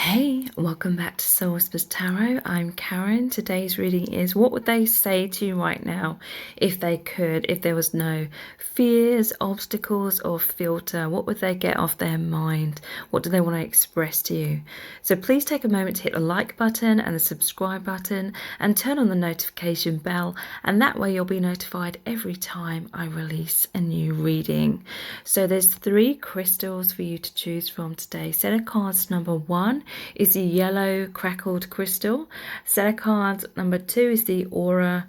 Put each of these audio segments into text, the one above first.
Hey, welcome back to Soul Whispers Tarot. I'm Karen. Today's reading is what would they say to you right now if they could, if there was no fears, obstacles, or filter? What would they get off their mind? What do they want to express to you? So please take a moment to hit the like button and the subscribe button and turn on the notification bell, and that way you'll be notified every time I release a new reading. So there's 3 crystals for you to choose from today. Set of cards number 1 is the yellow crackled crystal. Set of cards number 2 is the aura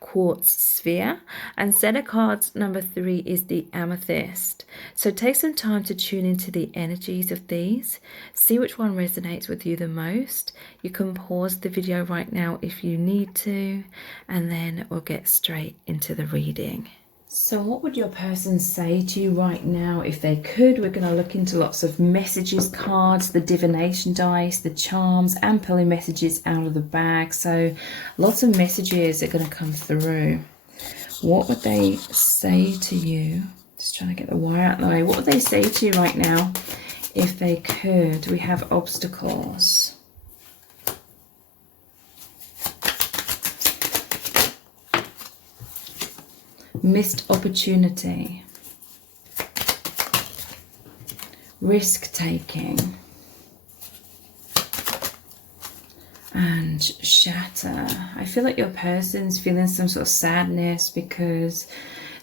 quartz sphere, and set of cards number 3 is the amethyst. So take some time to tune into the energies of these, see which one resonates with you the most. You can pause the video right now if you need to, and then we'll get straight into the reading. So what would your person say to you right now if they could? We're going to look into lots of messages cards, the divination dice, the charms, and pulling messages out of the bag. So lots of messages are going to come through. What would they say to you? Just trying to get the wire out of the way. What would they say to you right now if they could? We have obstacles. Missed opportunity, risk taking, and shatter. I feel like your person's feeling some sort of sadness because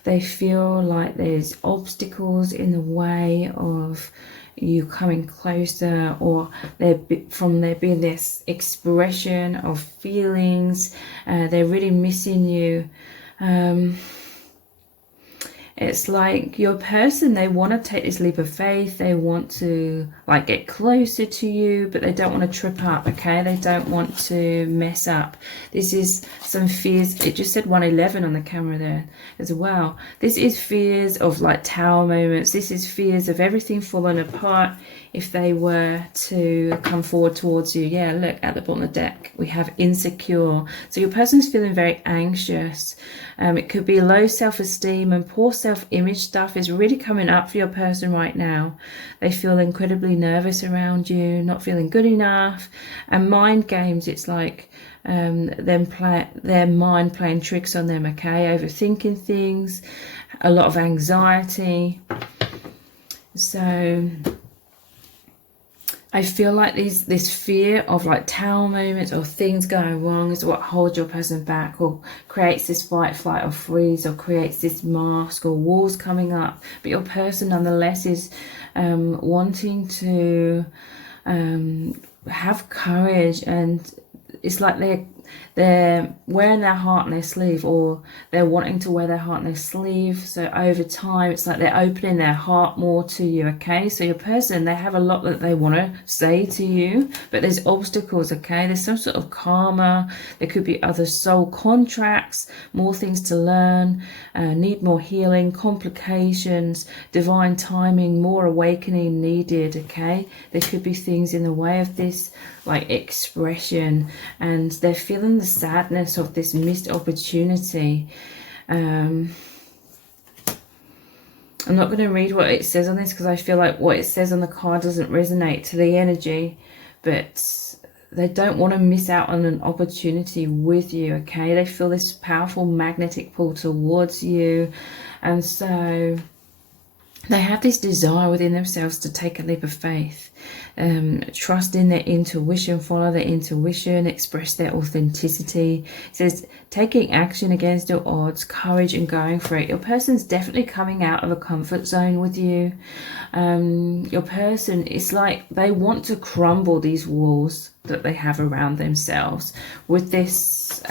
they feel like there's obstacles in the way of you coming closer, or there being this expression of feelings. They're really missing you. It's like your person, they want to take this leap of faith. They want to like get closer to you, but they don't want to trip up, okay? They don't want to mess up. This is some fears. It just said 111 on the camera there as well. This is fears of like tower moments. This is fears of everything falling apart if they were to come forward towards you. Yeah, look at the bottom of the deck. We have insecure. So your person's feeling very anxious. It could be low self-esteem, and poor self-image stuff is really coming up for your person right now. They feel incredibly nervous around you, not feeling good enough. And mind games, it's like their mind playing tricks on them, okay? Overthinking things, a lot of anxiety. So I feel like this fear of like tower moments or things going wrong is what holds your person back, or creates this fight, flight, or freeze, or creates this mask or walls coming up. But your person nonetheless is wanting to have courage, and it's like they're wearing their heart on their sleeve, or they're wanting to wear their heart on their sleeve. So over time, it's like they're opening their heart more to you, okay? So your person, they have a lot that they want to say to you, but there's obstacles, okay? There's some sort of karma. There could be other soul contracts, more things to learn, need more healing, complications, divine timing, more awakening needed, okay? There could be things in the way of this, like expression, and they're feeling the sadness of this missed opportunity. I'm not going to read what it says on this because I feel like what it says on the card doesn't resonate to the energy, but they don't want to miss out on an opportunity with you, okay? They feel this powerful magnetic pull towards you, and so they have this desire within themselves to take a leap of faith, trust in their intuition, follow their intuition, express their authenticity. It says taking action against your odds, courage, and going for it. Your person's definitely coming out of a comfort zone with you. Your person, it's like they want to crumble these walls that they have around themselves with this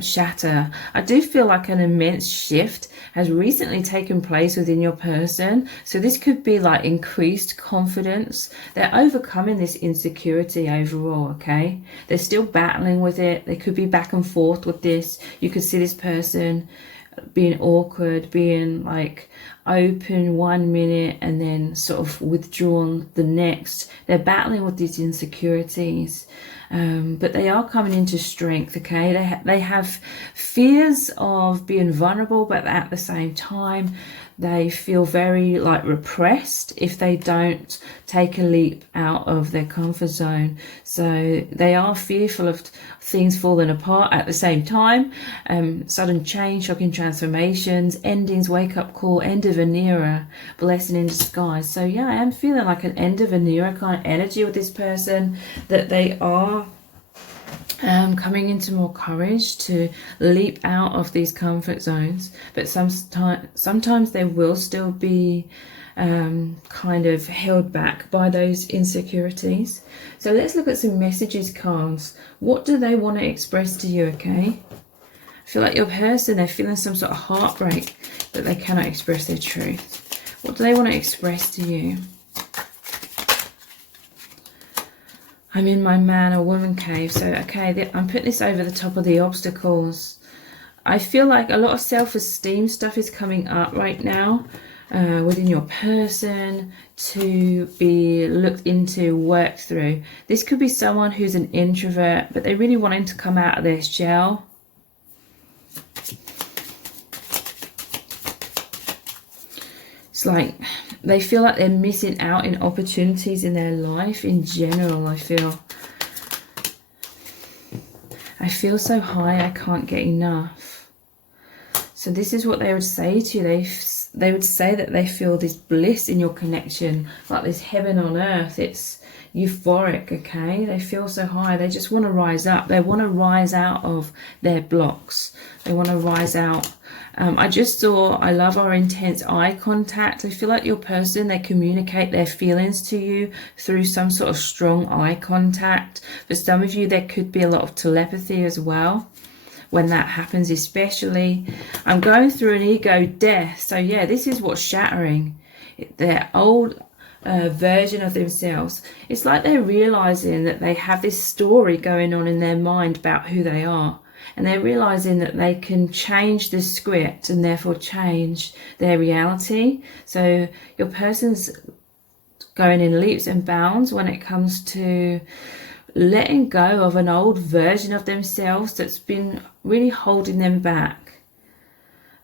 shatter. I do feel like an immense shift has recently taken place within your person. So this could be like increased confidence. They're overcoming this insecurity overall, okay? They're still battling with it. They could be back and forth with this. You could see this person being awkward, being like open 1 minute and then sort of withdrawn the next. They're battling with these insecurities, but they are coming into strength, okay? They have fears of being vulnerable, but at the same time They feel very like repressed if they don't take a leap out of their comfort zone. So they are fearful of things falling apart at the same time. Sudden change, shocking transformations, endings, wake up call, end of an era, blessing in disguise. So yeah, I am feeling like an end of an era kind of energy with this person, that they are coming into more courage to leap out of these comfort zones, but sometimes they will still be kind of held back by those insecurities. So let's look at some messages cards. What do they want to express to you? Okay, I feel like your person, they're feeling some sort of heartbreak, but they cannot express their truth. What do they want to express to you? I'm in my man or woman cave. So, okay, I'm putting this over the top of the obstacles. I feel like a lot of self-esteem stuff is coming up right now within your person to be looked into, worked through. This could be someone who's an introvert, but they're really wanting to come out of their shell. It's like they feel like they're missing out in opportunities in their life in general. I feel so high I can't get enough. So this is what they would say to you. They would say that they feel this bliss in your connection, like this heaven on earth. It's euphoric, okay? They feel so high. They just want to rise up. They want to rise out of their blocks. They want to rise out. I just saw, I love our intense eye contact. I feel like your person, they communicate their feelings to you through some sort of strong eye contact. For some of you, there could be a lot of telepathy as well when that happens, especially. I'm going through an ego death. So yeah, this is what's shattering. Their old version of themselves. It's like they're realizing that they have this story going on in their mind about who they are. And they're realizing that they can change the script and therefore change their reality. So your person's going in leaps and bounds when it comes to letting go of an old version of themselves that's been really holding them back.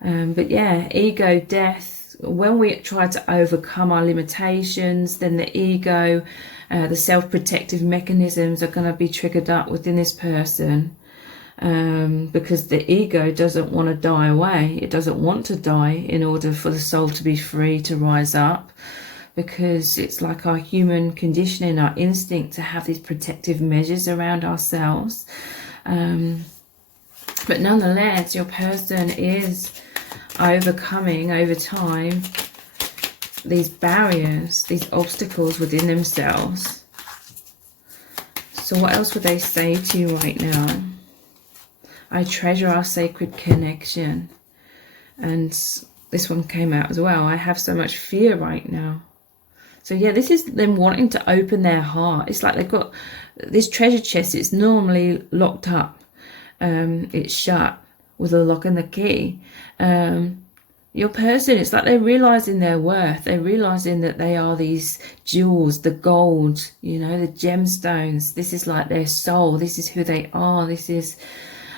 But yeah, ego death. When we try to overcome our limitations, then the ego, the self-protective mechanisms are going to be triggered up within this person. Because the ego doesn't want to die away. It doesn't want to die in order for the soul to be free to rise up, because it's like our human conditioning, our instinct to have these protective measures around ourselves. But nonetheless, your person is overcoming over time these barriers, these obstacles within themselves. So what else would they say to you right now? I treasure our sacred connection. And this one came out as well. I have so much fear right now. So yeah, this is them wanting to open their heart. It's like they've got this treasure chest. It's normally locked up. It's shut with a lock and the key. Your person, it's like they're realizing their worth. They're realizing that they are these jewels, the gold, you know, the gemstones. This is like their soul. This is who they are. This is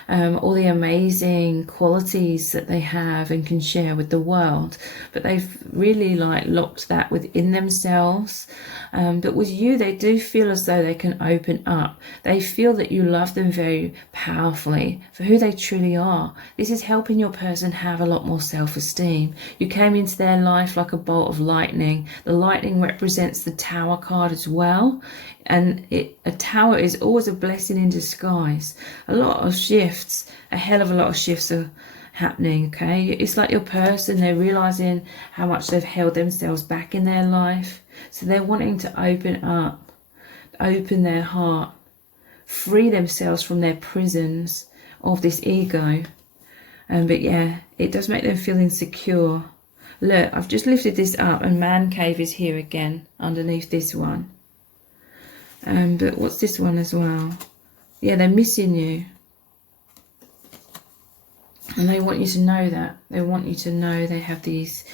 all the amazing qualities that they have and can share with the world, but they've really like locked that within themselves. But with you, they do feel as though they can open up. They feel that you love them very powerfully for who they truly are. This is helping your person have a lot more self-esteem. You came into their life like a bolt of lightning. The lightning represents the Tower card as well. And a tower is always a blessing in disguise. A lot of shifts, a hell of a lot of shifts are happening, okay? It's like your person, they're realizing how much they've held themselves back in their life. So they're wanting to open up, open their heart, free themselves from their prisons of this ego. But yeah, it does make them feel insecure. Look, I've just lifted this up and man cave is here again underneath this one. But what's this one as well? Yeah, they're missing you. And they want you to know that. They want you to know they have this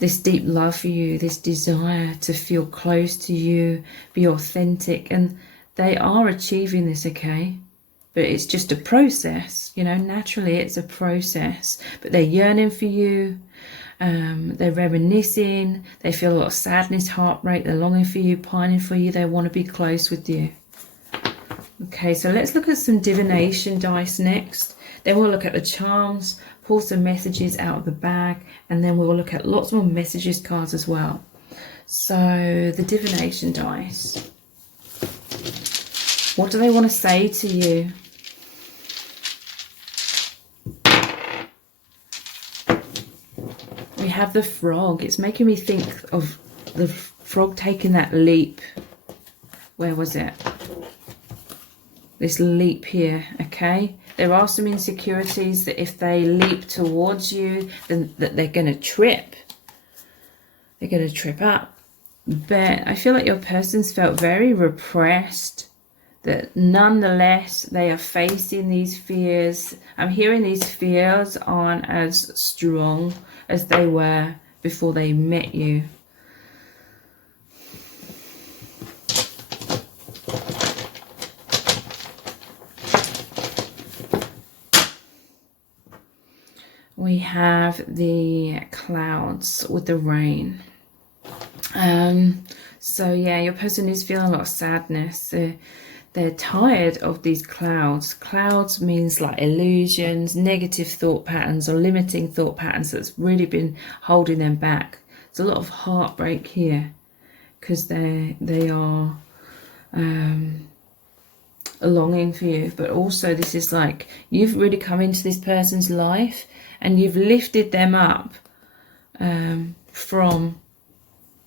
deep love for you, this desire to feel close to you, be authentic. And they are achieving this, okay? But it's just a process, you know, naturally it's a process. But they're yearning for you. They're reminiscing. They feel a lot of sadness, heartbreak. They're longing for you, pining for you. They want to be close with you. Okay, so let's look at some divination dice next. Then we'll look at the charms, pull some messages out of the bag, and then we'll look at lots more messages cards as well. So the divination dice. What do they want to say to you? We have the frog. It's making me think of the frog taking that leap. Where was it? This leap here, okay? There are some insecurities that if they leap towards you, then that they're going to trip. They're going to trip up. But I feel like your person's felt very repressed, that nonetheless they are facing these fears. I'm hearing these fears aren't as strong as they were before they met you. We have the clouds with the rain. So yeah, your person is feeling a lot of sadness. They're tired of these clouds. Clouds means like illusions, negative thought patterns or limiting thought patterns that's really been holding them back. There's a lot of heartbreak here because they are a longing for you. But also this is like you've really come into this person's life and you've lifted them up from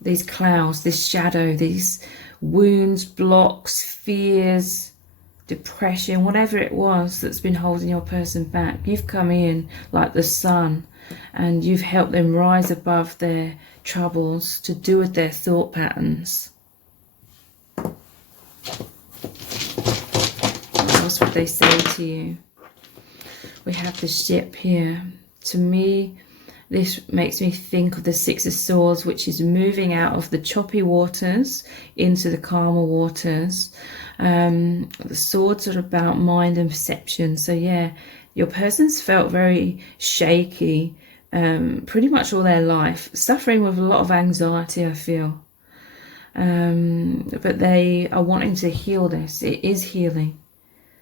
these clouds, this shadow, these wounds, blocks, fears, depression, whatever it was that's been holding your person back. You've come in like the sun and you've helped them rise above their troubles to do with their thought patterns. What else would they say to you? We have the ship here. To me, this makes me think of the Six of Swords, which is moving out of the choppy waters into the calmer waters. The swords are about mind and perception. So yeah, your person's felt very shaky pretty much all their life, suffering with a lot of anxiety, I feel. But they are wanting to heal this. It is healing.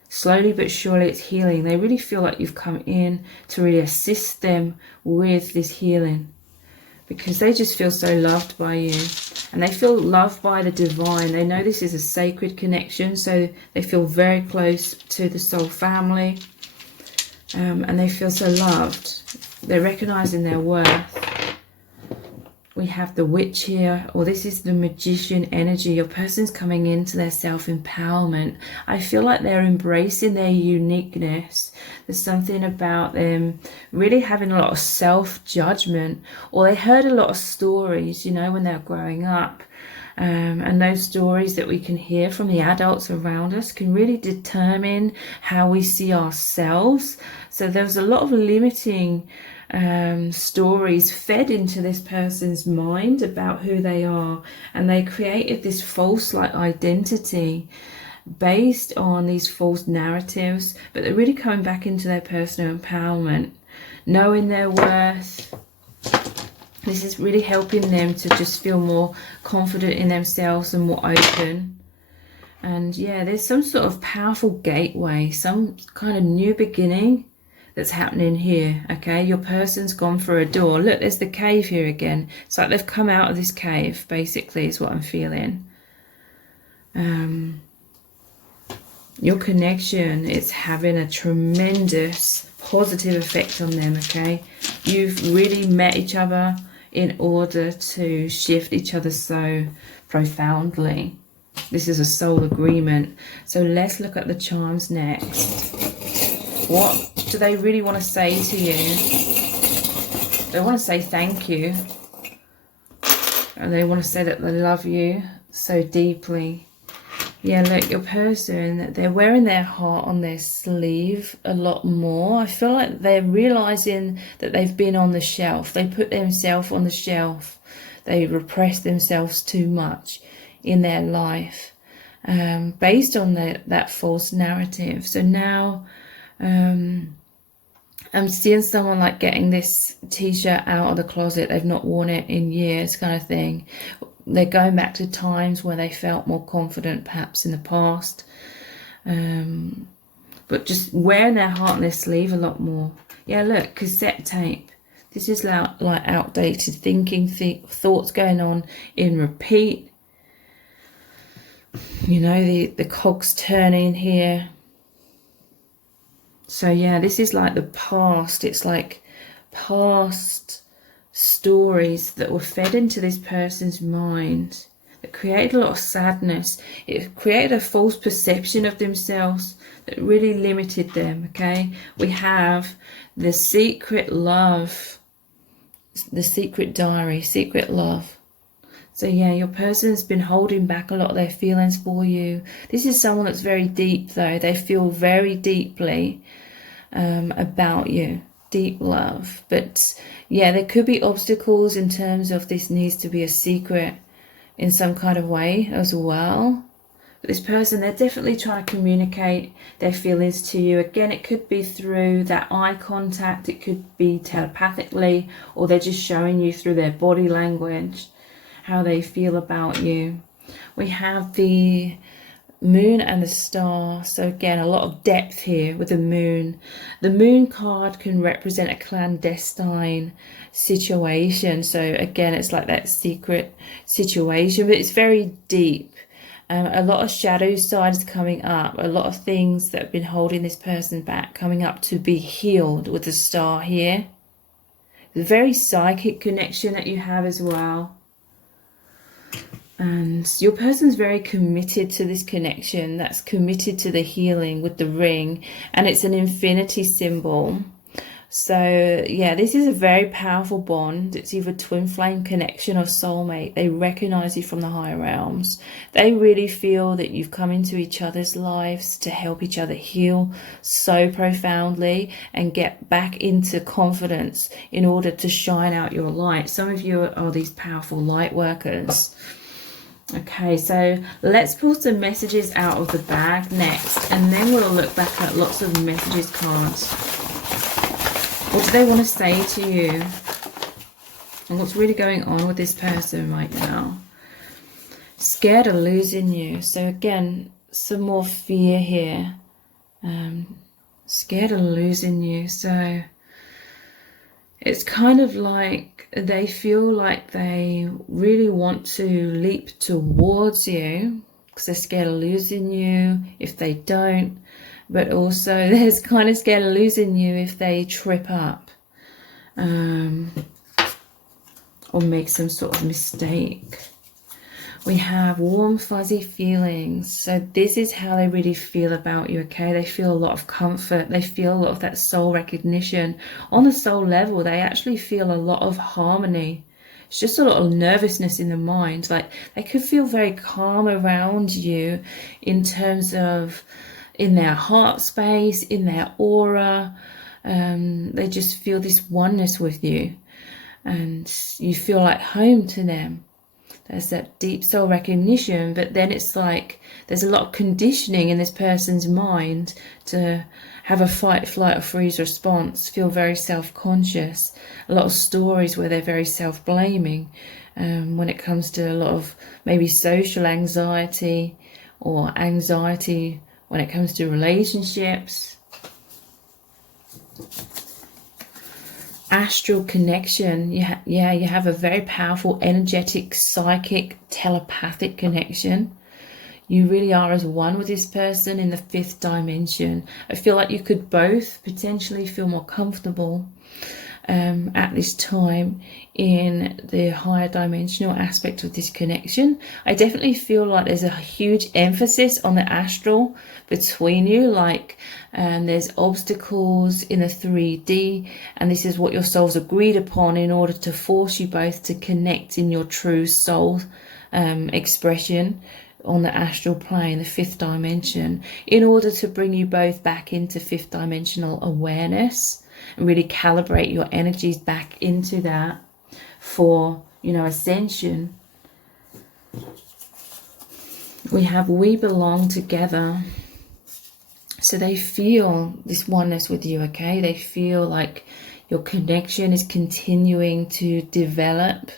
Slowly but surely it's healing. They really feel like you've come in to really assist them with this healing because they just feel so loved by you and they feel loved by the divine. They know this is a sacred connection, so they feel very close to the soul family and they feel so loved. They're recognizing their worth. We have the witch here, or this is the magician energy. Your person's coming into their self-empowerment. I feel like they're embracing their uniqueness. There's something about them really having a lot of self-judgment, or they heard a lot of stories, you know, when they were growing up. And those stories that we can hear from the adults around us can really determine how we see ourselves. So there's a lot of limiting stories fed into this person's mind about who they are, and they created this false like identity based on these false narratives. But they're really coming back into their personal empowerment, knowing their worth. This is really helping them to just feel more confident in themselves and more open. And yeah, there's some sort of powerful gateway, some kind of new beginning that's happening here. Okay, your person's gone for a door. Look, there's the cave here again. It's like they've come out of this cave, basically, is what I'm feeling. Your connection is having a tremendous positive effect on them. Okay, you've really met each other in order to shift each other so profoundly. This is a soul agreement. So let's look at the charms next. What do they really want to say to you? They want to say thank you. And they want to say that they love you so deeply. Yeah, look, your person, they're wearing their heart on their sleeve a lot more. I feel like they're realizing that they've been on the shelf. They put themselves on the shelf. They repress themselves too much in their life based on that false narrative. So now I'm seeing someone like getting this t-shirt out of the closet. They've not worn it in years, kind of thing. They're going back to times where they felt more confident, perhaps in the past. But just wearing their heart on their sleeve a lot more. Yeah, look, cassette tape. This is like outdated thinking, thoughts going on in repeat. You know, the cogs turning here. So yeah, this is like the past. It's like past stories that were fed into this person's mind that created a lot of sadness. It created a false perception of themselves that really limited them, okay? We have the secret love, the secret diary, secret love. So yeah, your person's been holding back a lot of their feelings for you. This is someone that's very deep though. They feel very deeply about you. Deep love. But yeah, there could be obstacles in terms of this needs to be a secret in some kind of way as well. But this person, they're definitely trying to communicate their feelings to you. Again, it could be through that eye contact, it could be telepathically, or they're just showing you through their body language how they feel about you. We have the moon and the star. So again, a lot of depth here with the moon. The moon card can represent a clandestine situation. So again, it's like that secret situation, but it's very deep. A lot of shadow side is coming up. A lot of things that have been holding this person back coming up to be healed with the star here. The very psychic connection that you have as well. And your person's very committed to this connection, that's committed to the healing with the ring, and it's an infinity symbol. So yeah, this is a very powerful bond. It's either twin flame connection or soulmate. They recognize you from the higher realms. They really feel that you've come into each other's lives to help each other heal so profoundly and get back into confidence in order to shine out your light. Some of you are these powerful light workers. Okay, so let's pull some messages out of the bag next, and then we'll look back at lots of messages cards. What do they want to say to you? And what's really going on with this person right now? Scared of losing you. So again, some more fear here. Scared of losing you. So it's kind of like they feel like they really want to leap towards you because they're scared of losing you if they don't. But also they're kind of scared of losing you if they trip up or make some sort of mistake. We have warm, fuzzy feelings. So this is how they really feel about you, okay? They feel a lot of comfort. They feel a lot of that soul recognition. On the soul level, they actually feel a lot of harmony. It's just a lot of nervousness in the mind. Like they could feel very calm around you in terms of in their heart space, in their aura. They just feel this oneness with you. And you feel like home to them. There's that deep soul recognition, but then it's like there's a lot of conditioning in this person's mind to have a fight, flight, or freeze response, feel very self-conscious. A lot of stories where they're very self-blaming when it comes to a lot of maybe social anxiety or anxiety when it comes to relationships. Astral connection. You have a very powerful, energetic, psychic, telepathic connection. You really are as one with this person in the fifth dimension. I feel like you could both potentially feel more comfortable at this time in the higher dimensional aspect of this connection. I definitely feel like there's a huge emphasis on the astral between you, like there's obstacles in the 3D, and this is what your souls agreed upon in order to force you both to connect in your true soul expression on the astral plane, the fifth dimension, in order to bring you both back into fifth dimensional awareness and really calibrate your energies back into that for, ascension. We belong together. So they feel this oneness with you, okay? They feel like your connection is continuing to develop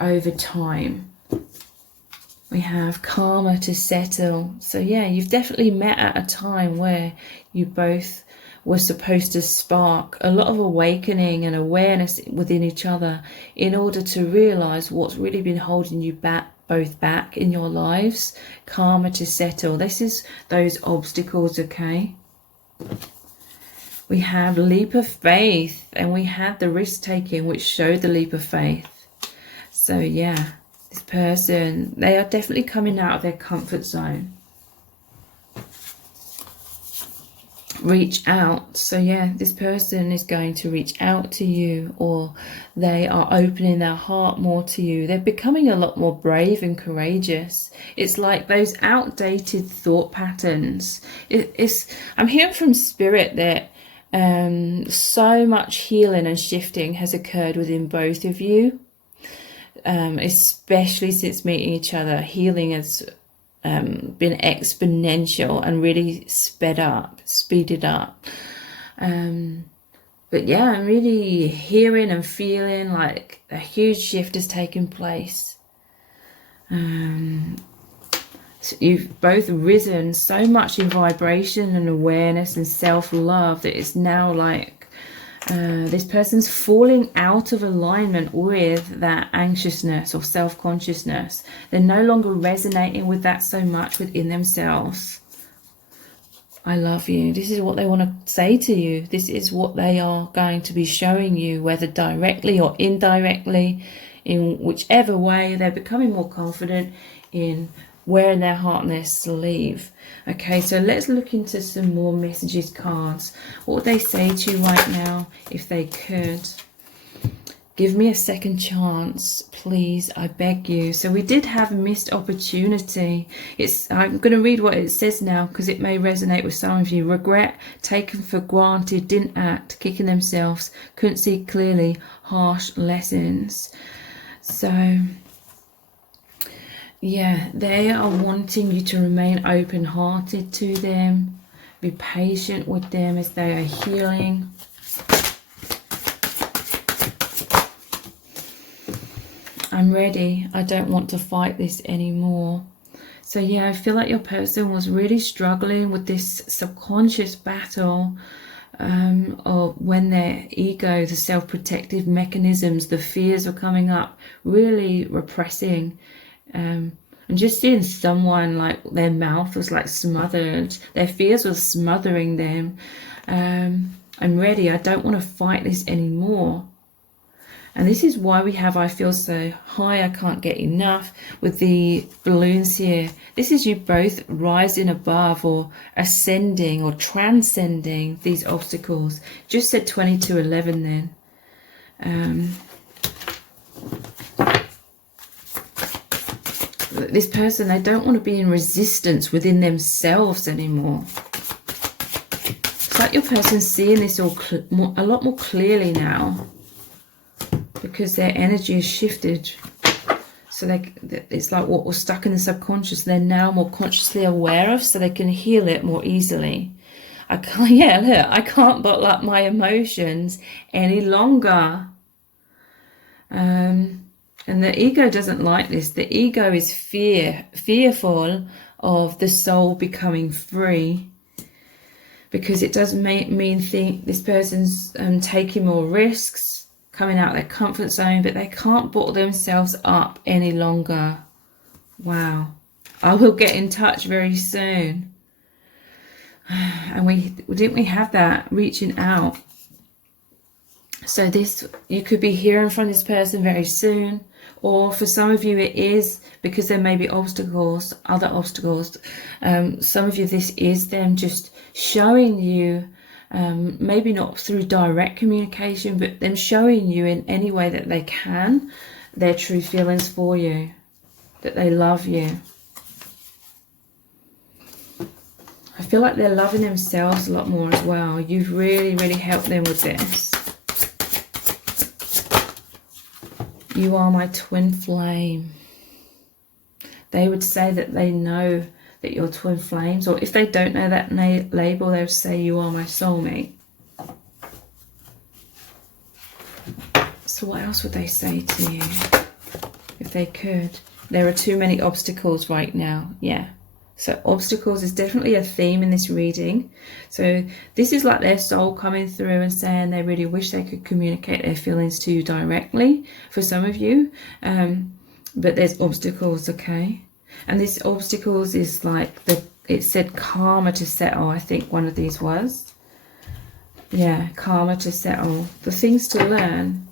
over time. We have karma to settle. So yeah, you've definitely met at a time where you both were supposed to spark a lot of awakening and awareness within each other in order to realize what's really been holding you both back in your lives. Karma to settle. This is those obstacles, okay? We have leap of faith, and we had the risk taking, which showed the leap of faith. So yeah, this person, they are definitely coming out of their comfort zone. Reach out. So yeah, this person is going to reach out to you, or they are opening their heart more to you. They're becoming a lot more brave and courageous. It's like those outdated thought patterns. I'm hearing from spirit that so much healing and shifting has occurred within both of you, especially since meeting each other. Healing has been exponential and really speeded up. But yeah, I'm really hearing and feeling like a huge shift has taken place. So you've both risen so much in vibration and awareness and self-love that it's now like this person's falling out of alignment with that anxiousness or self-consciousness. They're no longer resonating with that so much within themselves. I love you. This is what they want to say to you. This is what they are going to be showing you, whether directly or indirectly. In whichever way, they're becoming more confident in wearing their heart on their sleeve. Okay, so let's look into some more messages cards. What would they say to you right now if they could? Give me a second chance, please, I beg you. So we did have a missed opportunity. I'm going to read what it says now because it may resonate with some of you. Regret, taken for granted, didn't act, kicking themselves, couldn't see clearly, harsh lessons. So yeah, they are wanting you to remain open-hearted to them. Be patient with them as they are healing. I'm ready. I don't want to fight this anymore. So yeah, I feel like your person was really struggling with this subconscious battle or when their ego, the self-protective mechanisms, the fears were coming up, really repressing. And just seeing someone like their mouth was like smothered, their fears were smothering them. I'm ready. I don't want to fight this anymore. And this is why we have I feel so high, I can't get enough with the balloons here. This is you both rising above or ascending or transcending these obstacles. Just said 2211 then. This person, they don't want to be in resistance within themselves anymore. It's like your person's seeing this a lot more clearly now, because their energy has shifted. So it's like what was stuck in the subconscious, they're now more consciously aware of, so they can heal it more easily. I can't bottle up my emotions any longer. And the ego doesn't like this. The ego is fearful of the soul becoming free, because it does mean this person's taking more risks, coming out of their comfort zone, but they can't bottle themselves up any longer. Wow. I will get in touch very soon. And didn't we have that reaching out? So you could be hearing from this person very soon, or for some of you it is because there may be other obstacles. Some of you, this is them just showing you, maybe not through direct communication, but them showing you in any way that they can their true feelings for you, that they love you. I feel like they're loving themselves a lot more as well. You've really, really helped them with this. You are my twin flame. They would say that they know that you're twin flames, or if they don't know that label, they'll say you are my soulmate. So what else would they say to you if they could? There are too many obstacles right now. Yeah. So obstacles is definitely a theme in this reading. So this is like their soul coming through and saying they really wish they could communicate their feelings to you directly for some of you. But there's obstacles, okay? And this obstacles is like it said karma to settle. I think one of these was. Yeah, karma to settle. The things to learn.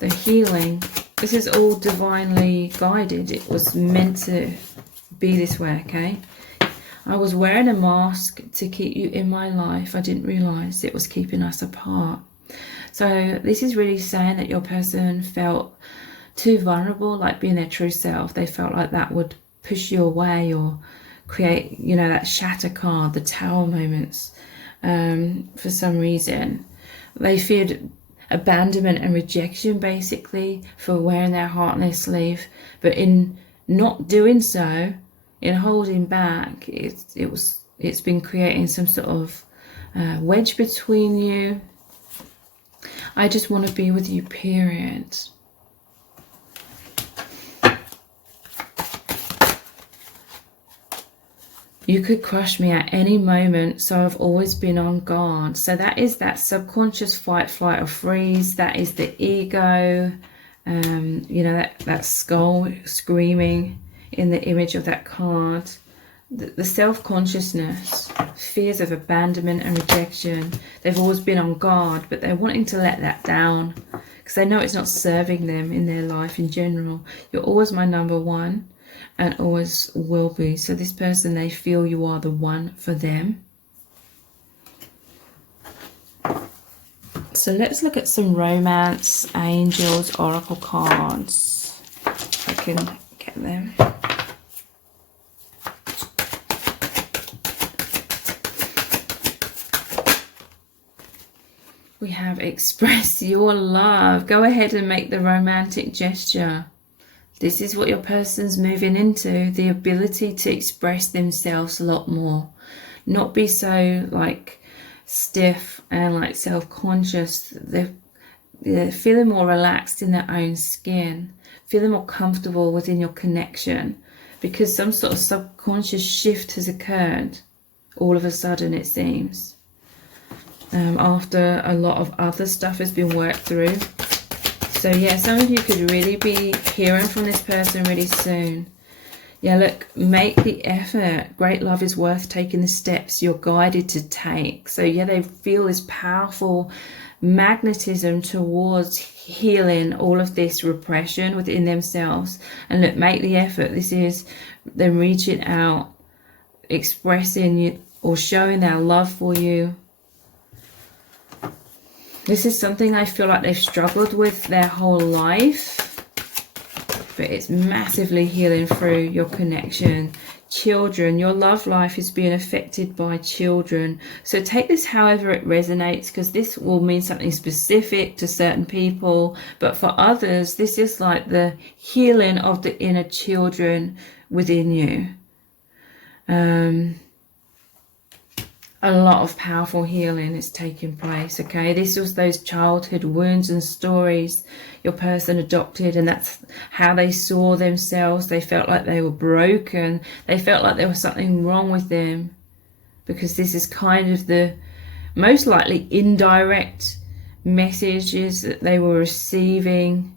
The healing. This is all divinely guided. It was meant to be this way, okay? I was wearing a mask to keep you in my life. I didn't realize it was keeping us apart. So this is really saying that your person felt too vulnerable, like being their true self. They felt like that would push you away or create, you know, that shatter card, the tower moments. For some reason they feared abandonment and rejection, basically, for wearing their heart on their sleeve. But in not doing so, in holding back, it's been creating some sort of wedge between you. I just want to be with you, period. You could crush me at any moment, so I've always been on guard. So that is that subconscious fight, flight, or freeze. That is the ego, you know, that skull screaming in the image of that card. The self-consciousness, fears of abandonment and rejection. They've always been on guard, but they're wanting to let that down because they know it's not serving them in their life in general. You're always my number one. And always will be. So this person, they feel you are the one for them. So let's look at some romance, angels, oracle cards. If I can get them. We have express your love. Go ahead and make the romantic gesture. This is what your person's moving into, the ability to express themselves a lot more. Not be so like stiff and like self-conscious. They're feeling more relaxed in their own skin, feeling more comfortable within your connection, because some sort of subconscious shift has occurred all of a sudden, it seems, after a lot of other stuff has been worked through. So yeah, some of you could really be hearing from this person really soon. Yeah, look, make the effort. Great love is worth taking the steps you're guided to take. So yeah, they feel this powerful magnetism towards healing all of this repression within themselves. And look, make the effort. This is them reaching out, expressing you or showing their love for you. This is something I feel like they've struggled with their whole life, but it's massively healing through your connection. Children, your love life is being affected by children. So take this however it resonates, because this will mean something specific to certain people, but for others, this is like the healing of the inner children within you. A lot of powerful healing is taking place, okay? This was those childhood wounds and stories your person adopted, and that's how they saw themselves. They felt like they were broken. They felt like there was something wrong with them, because this is kind of the most likely indirect messages that they were receiving.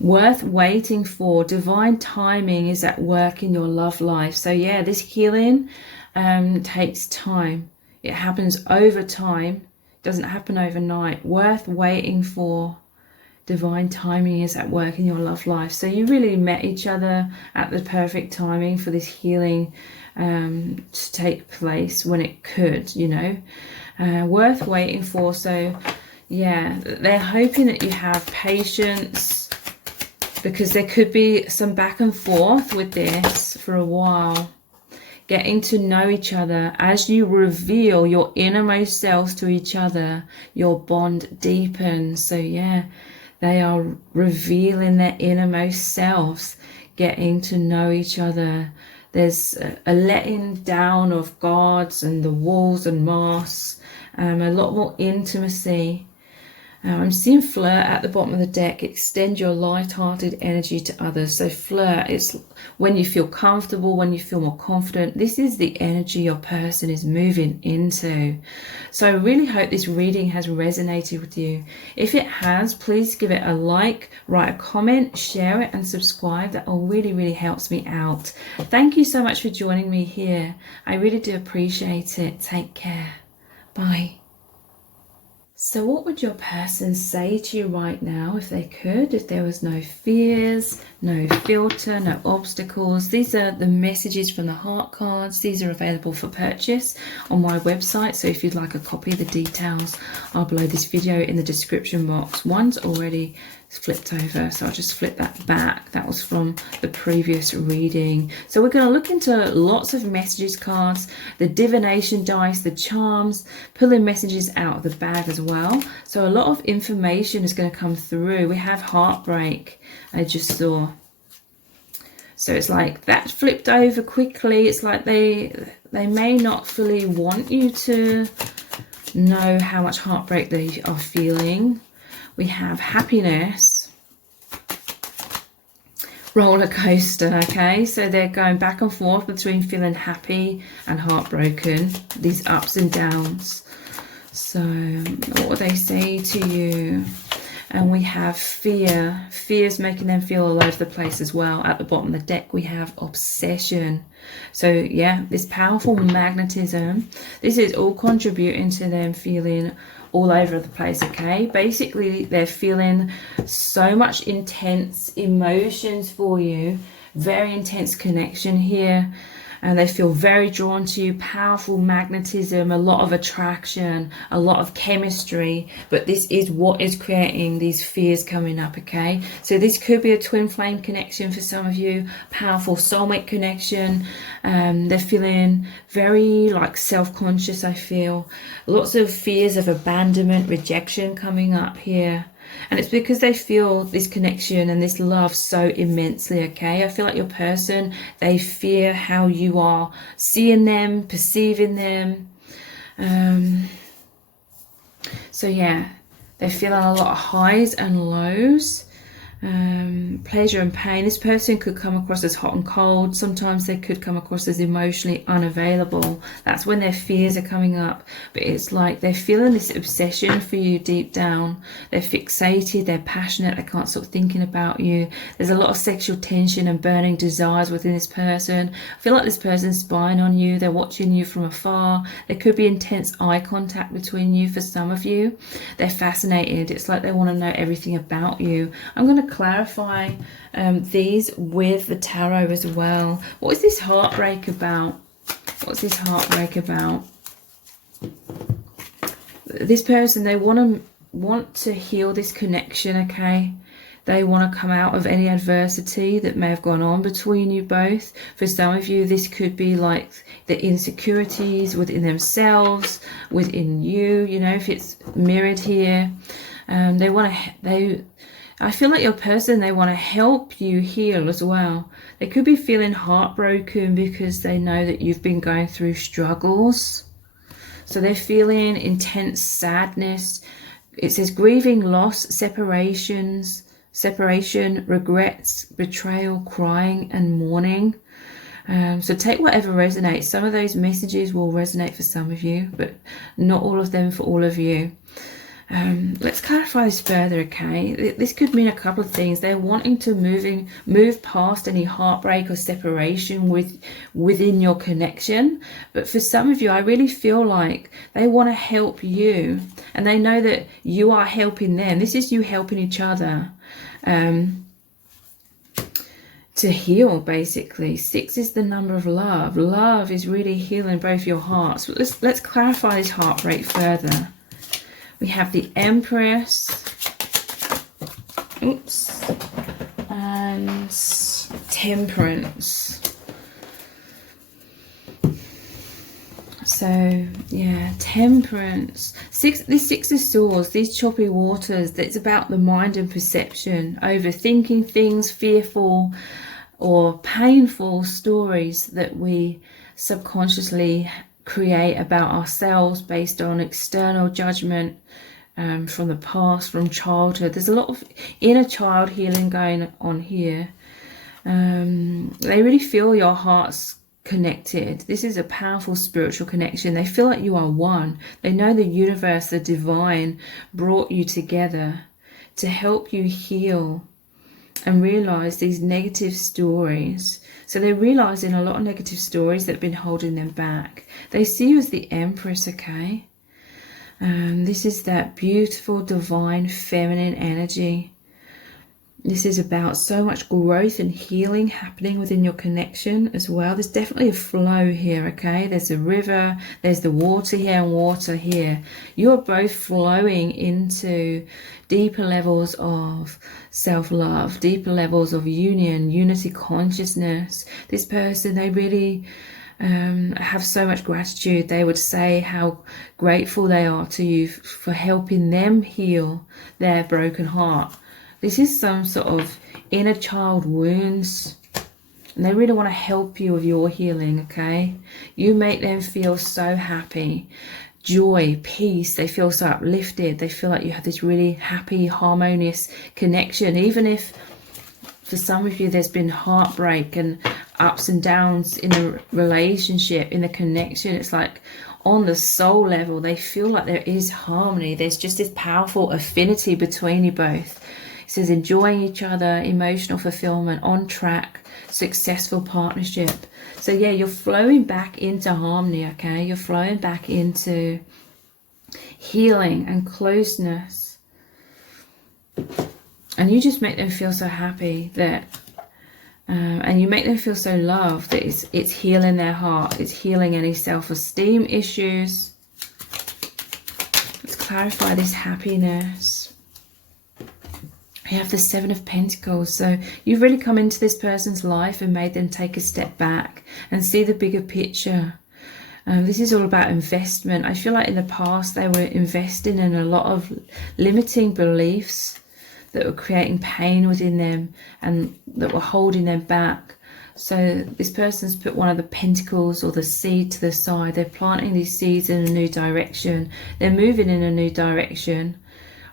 Worth waiting for. Divine timing is at work in your love life. So yeah, this healing takes time. It happens over time. It doesn't happen overnight. Worth waiting for. Divine timing is at work in your love life. So you really met each other at the perfect timing for this healing to take place when it could, you know. Worth waiting for. So yeah, they're hoping that you have patience, because there could be some back and forth with this for a while. Getting to know each other. As you reveal your innermost selves to each other, your bond deepens. So yeah, They are revealing their innermost selves, getting to know each other. There's a letting down of guards and the walls and masks, a lot more intimacy. I'm seeing flirt at the bottom of the deck. Extend your light-hearted energy to others. So flirt is when you feel comfortable, when you feel more confident. This is the energy your person is moving into. So I really hope this reading has resonated with you. If it has, please give it a like, write a comment, share it and subscribe. That all really, really helps me out. Thank you so much for joining me here. I really do appreciate it. Take care. Bye. So what would your person say to you right now if they could, if there was no fears, no filter, no obstacles? These are the messages from the heart cards. These are available for purchase on my website. So if you'd like a copy of the details, I'll below this video in the description box. One's already flipped over, so I'll just flip that back. That was from the previous reading. So we're going to look into lots of messages cards, the divination dice, the charms, pulling messages out of the bag as well. So a lot of information is going to come through. We have heartbreak, I just saw. So it's like that flipped over quickly. It's like they may not fully want you to know how much heartbreak they are feeling. We have happiness, roller coaster, okay? So they're going back and forth between feeling happy and heartbroken, these ups and downs. So what would they say to you? And we have fear. Fear's making them feel all over the place as well. At the bottom of the deck, we have obsession. So yeah, this powerful magnetism. This is all contributing to them feeling all over the place, okay? Basically, they're feeling so much intense emotions for you. Very intense connection here. And they feel very drawn to you, powerful magnetism, a lot of attraction, a lot of chemistry. But this is what is creating these fears coming up, okay? So this could be a twin flame connection for some of you, powerful soulmate connection. They're feeling very like self-conscious, I feel. Lots of fears of abandonment, rejection coming up here. And it's because they feel this connection and this love so immensely, okay? I feel like your person, they fear how you are seeing them, perceiving them. So yeah, they're feeling a lot of highs and lows. Pleasure and pain. This person could come across as hot and cold. Sometimes they could come across as emotionally unavailable. That's when their fears are coming up. But it's like they're feeling this obsession for you deep down. They're fixated, they're passionate, they can't stop thinking about you. There's a lot of sexual tension and burning desires within this person. I feel like this person's spying on you. They're watching you from afar. There could be intense eye contact between you for some of you. They're fascinated. It's like they want to know everything about you. I'm going to clarify these with the tarot as well. What is this heartbreak about? What's this heartbreak about? This person, they want to heal this connection, okay? They want to come out of any adversity that may have gone on between you both. For some of you, this could be like the insecurities within themselves, within you, you know, if it's mirrored here. I feel like your person, they want to help you heal as well. They could be feeling heartbroken because they know that you've been going through struggles. So they're feeling intense sadness. It says grieving, loss, separation, regrets, betrayal, crying and mourning. So take whatever resonates. Some of those messages will resonate for some of you, but not all of them for all of you. Let's clarify this further, okay? This could mean a couple of things. They're wanting to move past any heartbreak or separation within your connection. But for some of you, I really feel like they want to help you. And they know that you are helping them. This is you helping each other to heal, basically. 6 is the number of love. Love is really healing both your hearts. But let's clarify this heartbreak further. We have the Empress, and Temperance. So yeah, Temperance. This Six of Swords, these choppy waters, that's about the mind and perception, overthinking things, fearful or painful stories that we subconsciously create about ourselves based on external judgment from the past, from childhood. There's a lot of inner child healing going on here. They really feel your heart's connected. This is a powerful spiritual connection. They feel like you are one. They know the universe, the divine, brought you together to help you heal and realize these negative stories. So they're realizing a lot of negative stories that have been holding them back. They see you as the Empress, okay? This is that beautiful, divine, feminine energy. This is about so much growth and healing happening within your connection as well. There's definitely a flow here, okay? There's a river, there's the water here and water here. You're both flowing into deeper levels of self-love, deeper levels of union, unity consciousness. This person, they really have so much gratitude. They would say how grateful they are to you for helping them heal their broken heart. This is some sort of inner child wounds, and they really want to help you with your healing, okay? You make them feel so happy, joy, peace. They feel so uplifted. They feel like you have this really happy, harmonious connection. Even if for some of you there's been heartbreak and ups and downs in the relationship, in the connection, it's like on the soul level, they feel like there is harmony. There's just this powerful affinity between you both. It says enjoying each other, emotional fulfillment, on track, successful partnership. So yeah, you're flowing back into harmony, okay? You're flowing back into healing and closeness. And you just make them feel so happy that, and you make them feel so loved that it's healing their heart. It's healing any self-esteem issues. Let's clarify this happiness. We have the Seven of Pentacles. So you've really come into this person's life and made them take a step back and see the bigger picture. This is all about investment. I feel like in the past they were investing in a lot of limiting beliefs that were creating pain within them and that were holding them back. So this person's put one of the pentacles or the seed to the side. They're planting these seeds in a new direction. They're moving in a new direction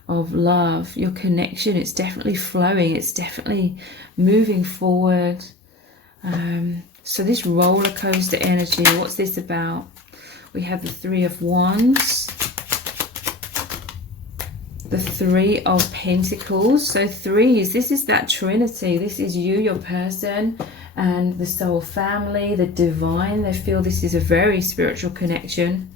of love. Your connection, it's definitely flowing. It's definitely moving forward. So this roller coaster energy, what's this about? We have the Three of Wands, the Three of Pentacles. So threes, this is that trinity. This is you, your person, and the soul family, the divine. They feel this is a very spiritual connection.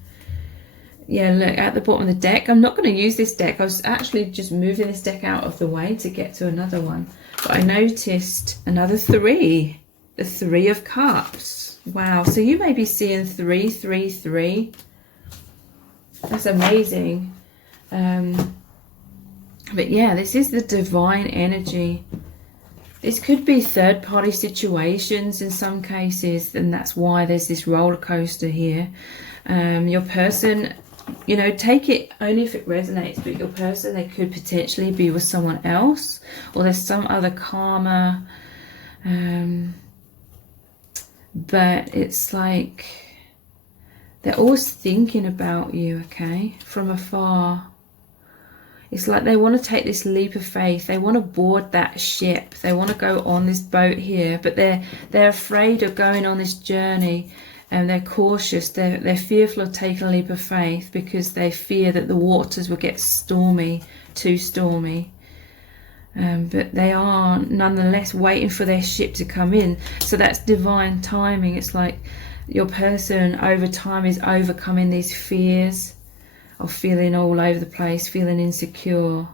Yeah, look at the bottom of the deck. I'm not going to use this deck. I was actually just moving this deck out of the way to get to another one. But I noticed another three, the Three of Cups. Wow, so you may be seeing 3, 3, 3. That's amazing. But yeah, this is the divine energy. This could be third-party situations in some cases, and that's why there's this roller coaster here. Your person, you know, take it only if it resonates, but your person, they could potentially be with someone else, or there's some other karma. But it's like they're always thinking about you, okay, from afar. It's like they want to take this leap of faith. They want to board that ship. They want to go on this boat here, but they're afraid of going on this journey, and they're cautious. They're fearful of taking a leap of faith because they fear that the waters will get stormy, too stormy. But they are nonetheless waiting for their ship to come in. So that's divine timing. It's like your person over time is overcoming these fears of feeling all over the place, feeling insecure,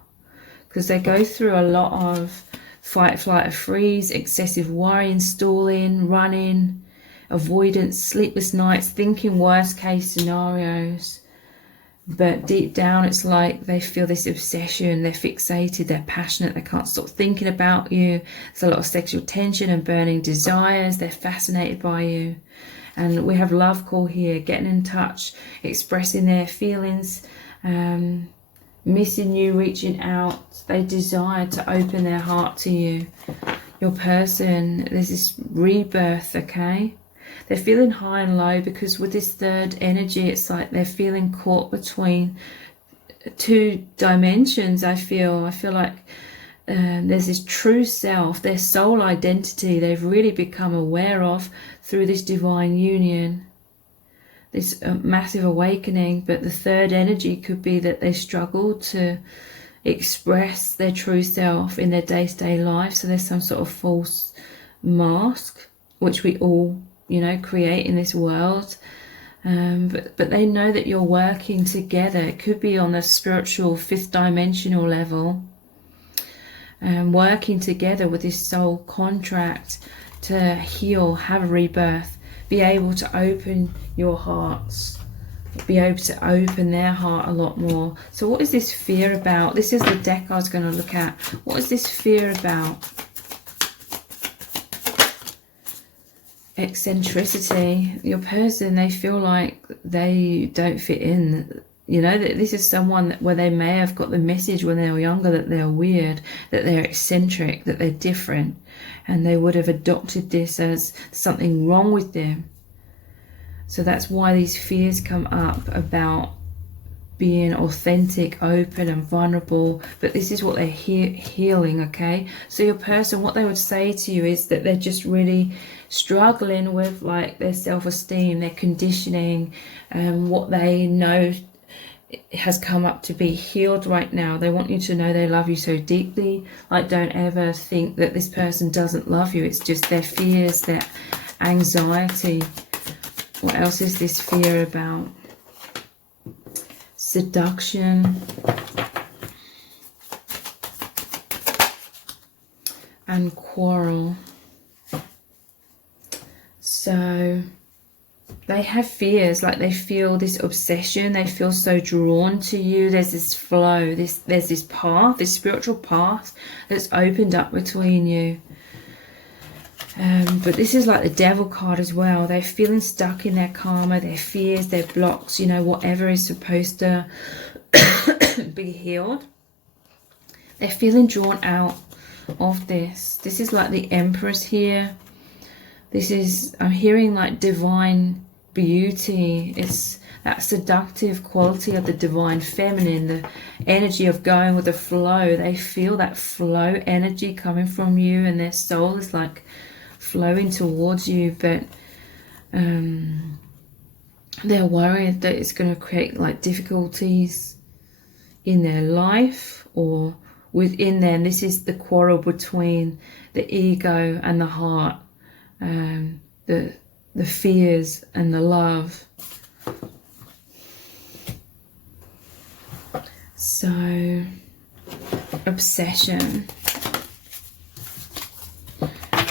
because they go through a lot of fight, flight, or freeze, excessive worrying, stalling, running, avoidance, sleepless nights, thinking worst case scenarios. But deep down, it's like they feel this obsession. They're fixated, they're passionate, they can't stop thinking about you. There's a lot of sexual tension and burning desires. They're fascinated by you. And we have love call here, getting in touch, expressing their feelings missing you, reaching out. They desire to open their heart to you. Your person, there's this rebirth, okay? They're feeling high and low because with this third energy, it's like they're feeling caught between two dimensions. I feel like there's this true self, their soul identity they've really become aware of through this divine union, this massive awakening. But the third energy could be that they struggle to express their true self in their day-to-day life. So there's some sort of false mask, which we all, you know, create in this world. But they know that you're working together. It could be on the spiritual fifth dimensional level, working together with this soul contract to heal, have a rebirth, be able to open your hearts, be able to open their heart a lot more. So what is this fear about? This is the deck I was going to look at. What is this fear about? Eccentricity. Your person, they feel like they don't fit in. You know, that this is someone where they may have got the message when they were younger that they're weird, that they're eccentric, that they're different, and they would have adopted this as something wrong with them. So that's why these fears come up about being authentic, open and vulnerable. But this is what they're healing, okay? So your person, what they would say to you is that they're just really struggling with like their self-esteem, their conditioning, and what they know has come up to be healed right now. They want you to know they love you so deeply. Like, don't ever think that this person doesn't love you. It's just their fears, their anxiety. What else is this fear about? Seduction and quarrel. So they have fears, like they feel this obsession, they feel so drawn to you. There's this flow, there's this path, this spiritual path that's opened up between you. But this is like the devil card as well. They're feeling stuck in their karma, their fears, their blocks, you know, whatever is supposed to be healed. They're feeling drawn out of this. This is like the Empress here. This is, I'm hearing like divine beauty. It's that seductive quality of the divine feminine, the energy of going with the flow. They feel that flow energy coming from you, and their soul is like flowing towards you, but they're worried that it's going to create like difficulties in their life or within them. This is the quarrel between the ego and the heart, the fears and the love. So, obsession.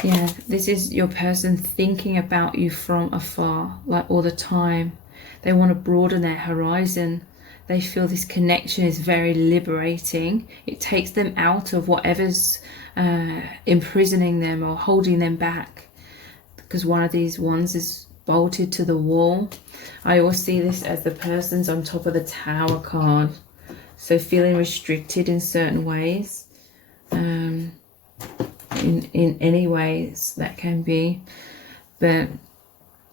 Yeah, this is your person thinking about you from afar, like all the time. They want to broaden their horizon. They feel this connection is very liberating. It takes them out of whatever's imprisoning them or holding them back, because one of these ones is bolted to the wall. I always see this as the person's on top of the Tower card, so feeling restricted in certain ways. In any ways that can be, but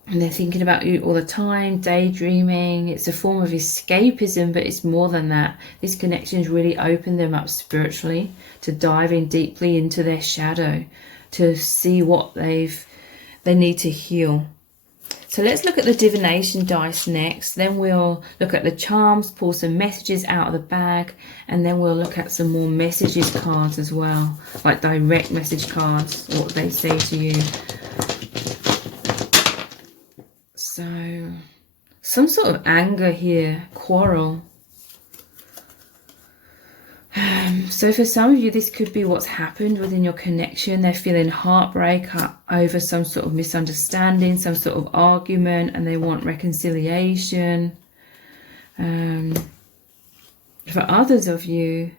they're thinking about you all the time, daydreaming. It's a form of escapism, but it's more than that. This connection has really opened them up spiritually to dive in deeply into their shadow, to see what they need to heal. So let's look at the divination dice next. Then we'll look at the charms, pull some messages out of the bag, and then we'll look at some more messages cards as well, like direct message cards, what they say to you. So, some sort of anger here, quarrel. So for some of you, this could be what's happened within your connection. They're feeling heartbreak over some sort of misunderstanding, some sort of argument, and they want reconciliation. For others of you,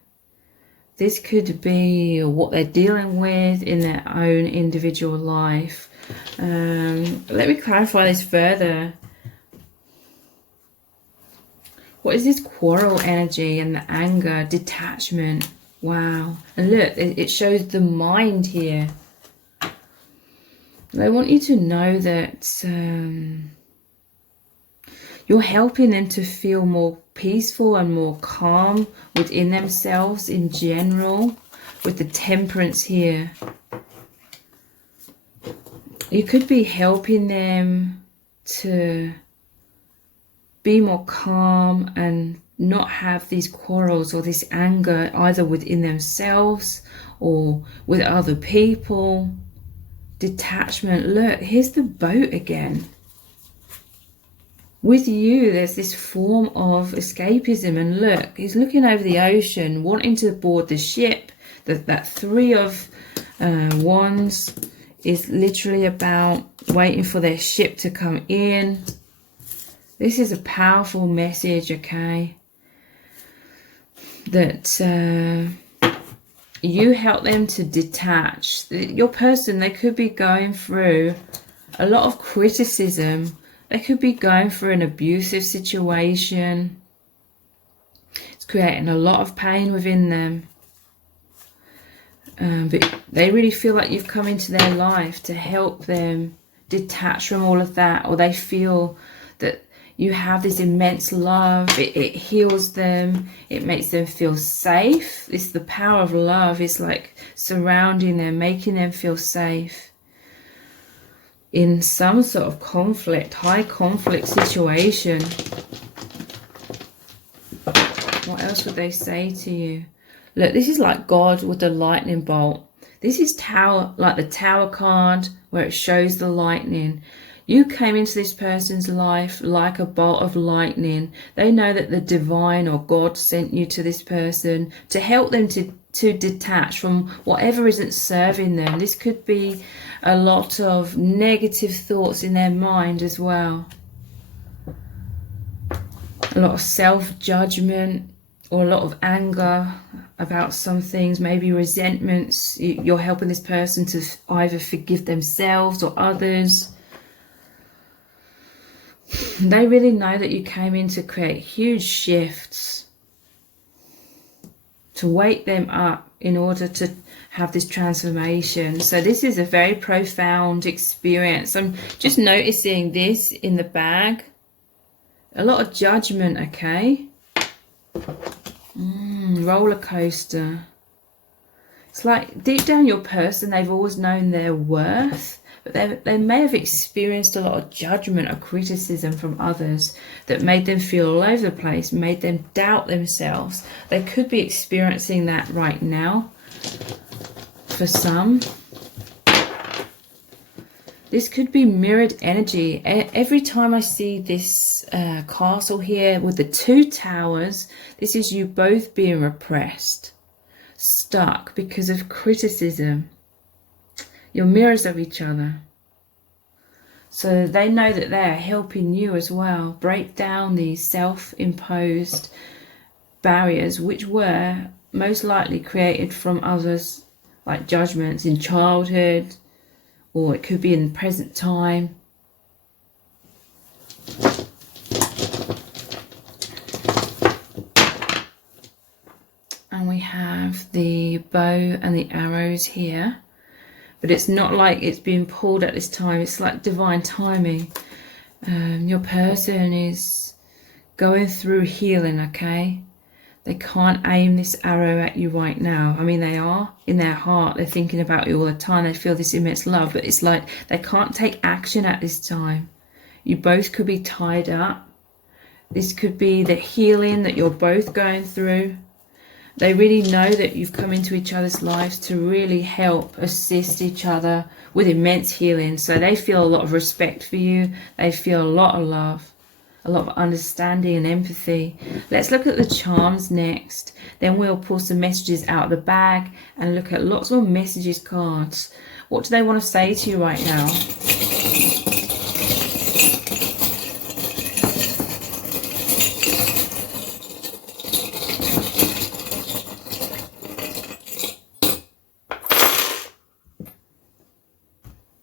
this could be what they're dealing with in their own individual life. Let me clarify this further. What is this quarrel energy and the anger, detachment? Wow. And look, it shows the mind here. They want you to know that you're helping them to feel more peaceful and more calm within themselves in general, with the temperance here. You could be helping them to be more calm and not have these quarrels or this anger either within themselves or with other people. Detachment. Look, here's the boat again. With you, there's this form of escapism, and look, he's looking over the ocean, wanting to board the ship. That Three of Wands is literally about waiting for their ship to come in. This is a powerful message, okay? That you help them to detach. Your person, they could be going through a lot of criticism. They could be going through an abusive situation. It's creating a lot of pain within them. But they really feel like you've come into their life to help them detach from all of that, or they feel that you have this immense love. It heals them. It makes them feel safe. It's the power of love. It's like surrounding them, making them feel safe in some sort of conflict, high conflict situation. What else would they say to you? Look, this is like God with the lightning bolt. This is Tower, like the Tower card where it shows the lightning. You came into this person's life like a bolt of lightning. They know that the divine or God sent you to this person to help them to detach from whatever isn't serving them. This could be a lot of negative thoughts in their mind as well. A lot of self-judgment or a lot of anger about some things, maybe resentments. You're helping this person to either forgive themselves or others. They really know that you came in to create huge shifts, to wake them up in order to have this transformation. So this is a very profound experience. I'm just noticing this in the bag. A lot of judgment, okay? Roller coaster. It's like deep down your person, they've always known their worth, but they may have experienced a lot of judgment or criticism from others that made them feel all over the place, made them doubt themselves. They could be experiencing that right now for some. This could be mirrored energy. Every time I see this castle here with the two towers, this is you both being repressed, stuck because of criticism. You're mirrors of each other. So they know that they're helping you as well break down these self-imposed barriers, which were most likely created from others, like judgments in childhood, or it could be in the present time. And we have the bow and the arrows here. But it's not like it's being pulled at this time. It's like divine timing. Your person is going through healing, okay? They can't aim this arrow at you right now. I mean, they are in their heart. They're thinking about you all the time. They feel this immense love. But it's like they can't take action at this time. You both could be tied up. This could be the healing that you're both going through. They really know that you've come into each other's lives to really help assist each other with immense healing. So they feel a lot of respect for you. They feel a lot of love, a lot of understanding and empathy. Let's look at the charms next. Then we'll pull some messages out of the bag and look at lots more messages cards. What do they want to say to you right now?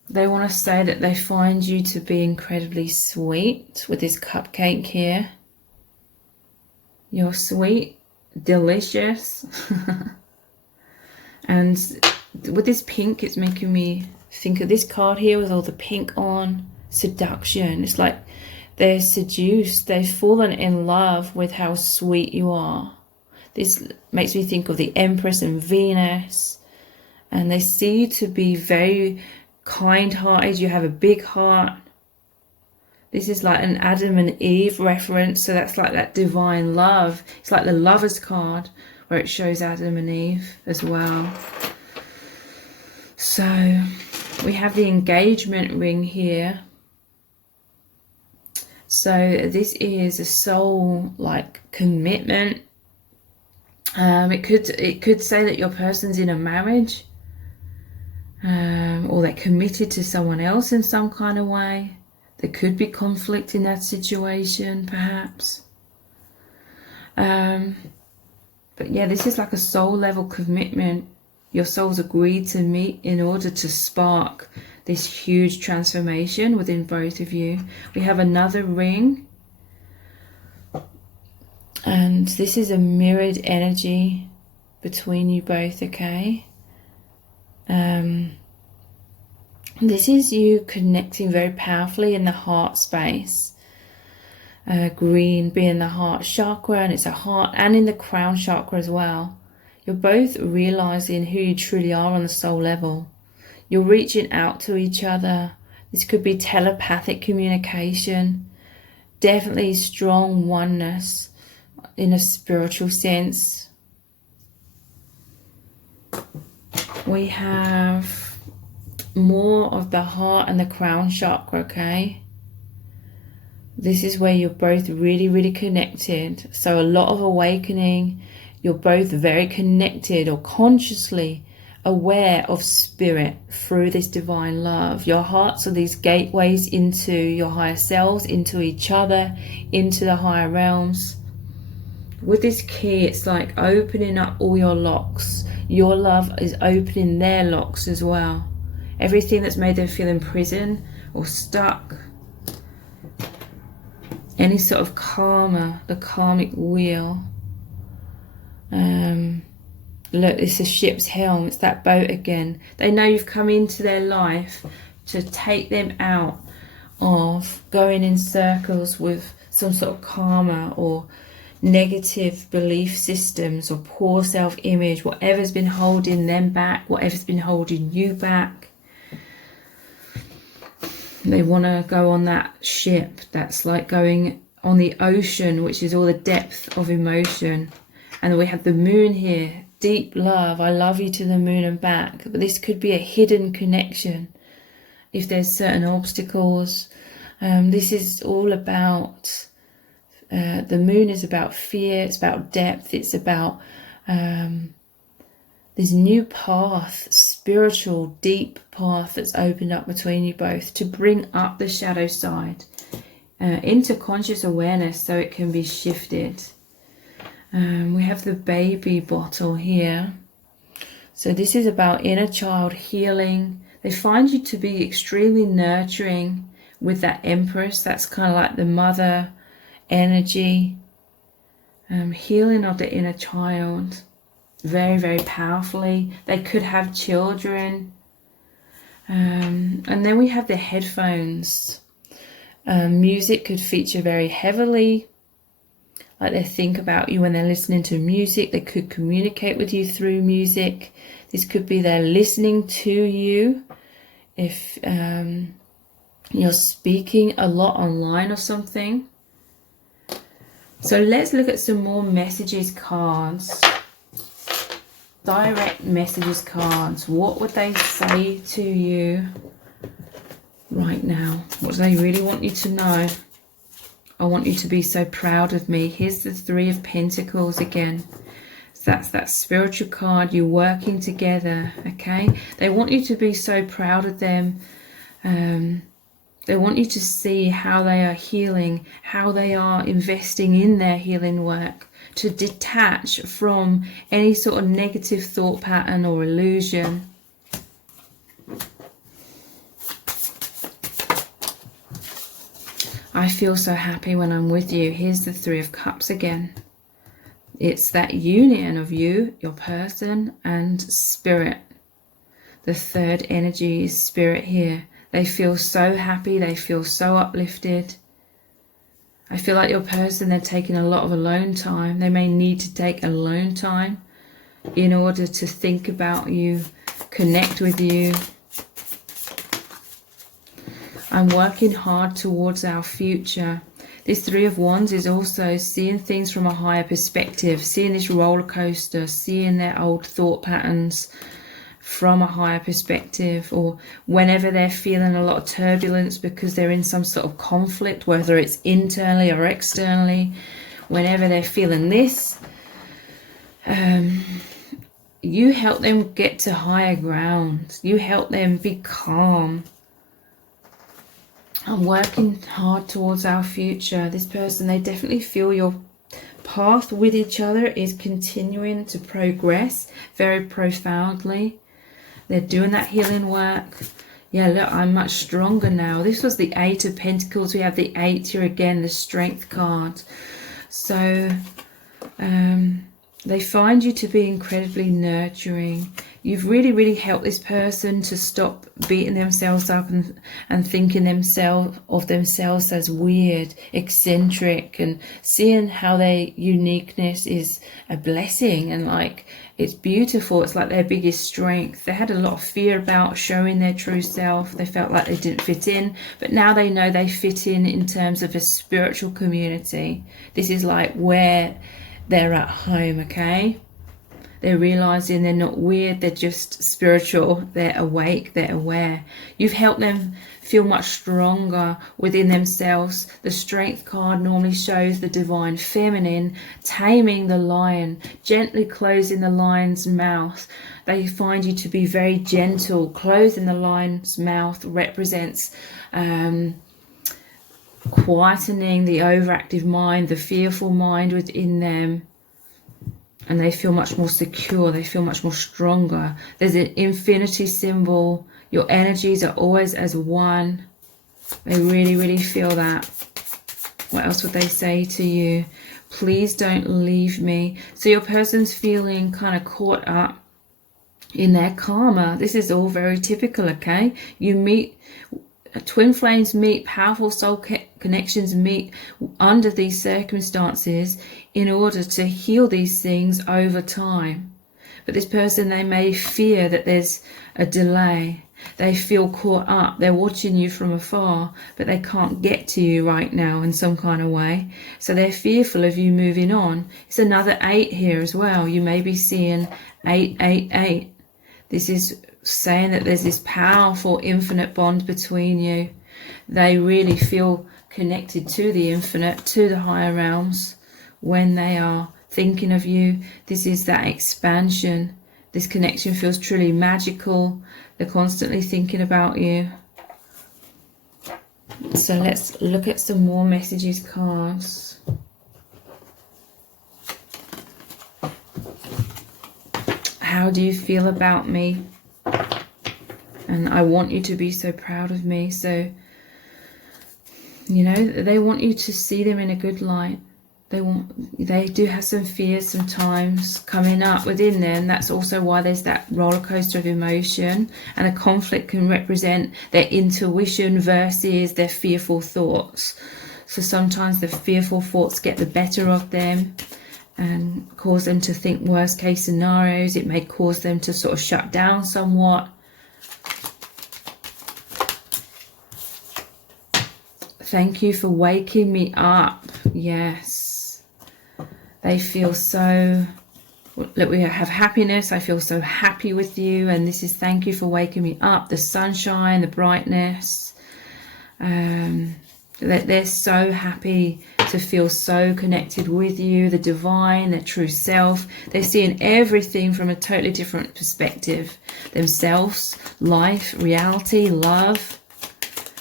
They want to say that they find you to be incredibly sweet with this cupcake here. You're sweet, delicious. And with this pink, it's making me think of this card here with all the pink on. Seduction. It's like they're seduced. They've fallen in love with how sweet you are. This makes me think of the Empress and Venus. And they see you to be very kind-hearted. You have a big heart. This is like an Adam and Eve reference. So that's like that divine love. It's like the Lover's card where it shows Adam and Eve as well. So we have the engagement ring here. So this is a soul like commitment. It could say that your person's in a marriage, or they're committed to someone else in some kind of way. There could be conflict in that situation, perhaps. But yeah, this is like a soul level commitment. Your souls agreed to meet in order to spark this huge transformation within both of you. We have another ring. And this is a mirrored energy between you both, okay? This is you connecting very powerfully in the heart space. Green being the heart chakra, and it's a heart, and in the crown chakra as well. You're both realizing who you truly are on the soul level. You're reaching out to each other. This could be telepathic communication. Definitely strong oneness in a spiritual sense. We have more of the heart and the crown chakra, okay? This is where you're both really, really connected. So a lot of awakening. You're both very connected or consciously aware of spirit through this divine love. Your hearts are these gateways into your higher selves, into each other, into the higher realms. With this key, it's like opening up all your locks. Your love is opening their locks as well. Everything that's made them feel in prison or stuck. Any sort of karma, the karmic wheel. Look, it's a ship's helm. It's that boat again. They know you've come into their life to take them out of going in circles with some sort of karma or negative belief systems or poor self-image, whatever's been holding them back, whatever's been holding you back. They want to go on that ship that's like going on the ocean, which is all the depth of emotion. And we have the moon here, deep love. I love you to the moon and back. But this could be a hidden connection if there's certain obstacles. This is all about, the moon is about fear, it's about depth, it's about this new path, spiritual, deep path that's opened up between you both to bring up the shadow side into conscious awareness so it can be shifted. We have the baby bottle here. So this is about inner child healing. They find you to be extremely nurturing with that Empress. That's kind of like the mother energy. Healing of the inner child. Very, very powerfully. They could have children. And then we have the headphones. Music could feature very heavily. Like they think about you when they're listening to music. They could communicate with you through music. This could be they're listening to you. If you're speaking a lot online or something. So let's look at some more messages cards. Direct messages cards. What would they say to you right now? What do they really want you to know? I want you to be so proud of me. Here's the Three of Pentacles again. So that's that spiritual card. You're working together, okay? They want you to be so proud of them. They want you to see how they are healing, how they are investing in their healing work, to detach from any sort of negative thought pattern or illusion. I feel so happy when I'm with you. Here's the Three of Cups again. It's that union of you, your person, and spirit. The third energy is spirit here. They feel so happy. They feel so uplifted. I feel like your person, they're taking a lot of alone time. They may need to take alone time in order to think about you, connect with you. I'm working hard towards our future. This Three of Wands is also seeing things from a higher perspective, seeing this roller coaster, seeing their old thought patterns from a higher perspective, or whenever they're feeling a lot of turbulence because they're in some sort of conflict, whether it's internally or externally, whenever they're feeling this, you help them get to higher ground. You help them be calm. I'm working hard towards our future. This person, they definitely feel your path with each other is continuing to progress very profoundly. They're doing that healing work. Yeah, look, I'm much stronger now. This was the Eight of Pentacles. We have the 8 here again, the Strength card. So they find you to be incredibly nurturing. You've really helped this person to stop beating themselves up and thinking of themselves as weird, eccentric, and seeing how their uniqueness is a blessing and like it's beautiful. It's like their biggest strength. They had a lot of fear about showing their true self. They felt like they didn't fit in, but now they know they fit in terms of a spiritual community. This is like where they're at home, okay? They're realizing they're not weird, they're just spiritual, they're awake, they're aware. You've helped them feel much stronger within themselves. The Strength card normally shows the divine feminine taming the lion, gently closing the lion's mouth. They find you to be very gentle. Closing the lion's mouth represents quietening the overactive mind, the fearful mind within them. And they feel much more secure. They feel much more stronger. There's an infinity symbol. Your energies are always as one. They really feel that. What else would they say to you? Please don't leave me. So your person's feeling kind of caught up in their karma. This is all very typical, okay? You meet, twin flames meet, powerful soul connections meet under these circumstances in order to heal these things over time. But this person, they may fear that there's a delay. They feel caught up. They're watching you from afar, but they can't get to you right now in some kind of way. So they're fearful of you moving on. It's another 8 here as well. You may be seeing 888. This is saying that there's this powerful infinite bond between you. They really feel connected to the infinite, to the higher realms when they are thinking of you. This is that expansion. This connection feels truly magical. They're constantly thinking about you. So let's look at some more messages cards. How do you feel about me? And I want you to be so proud of me. So, you know, they want you to see them in a good light. They do have some fears sometimes coming up within them, and that's also why there's that roller coaster of emotion. And a conflict can represent their intuition versus their fearful thoughts. So sometimes the fearful thoughts get the better of them and cause them to think worst case scenarios. It may cause them to sort of shut down somewhat. Thank you for waking me up. Yes. They feel so, look, we have happiness. I feel so happy with you. And this is thank you for waking me up. The sunshine, the brightness. That they're so happy to feel so connected with you, the divine, their true self. They're seeing everything from a totally different perspective. Themselves, life, reality, love.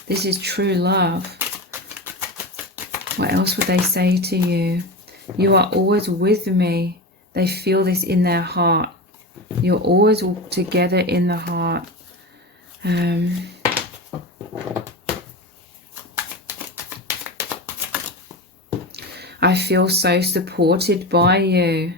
This is true love. What else would they say to you? You are always with me. They feel this in their heart. You're always together in the heart. I I feel so supported by you.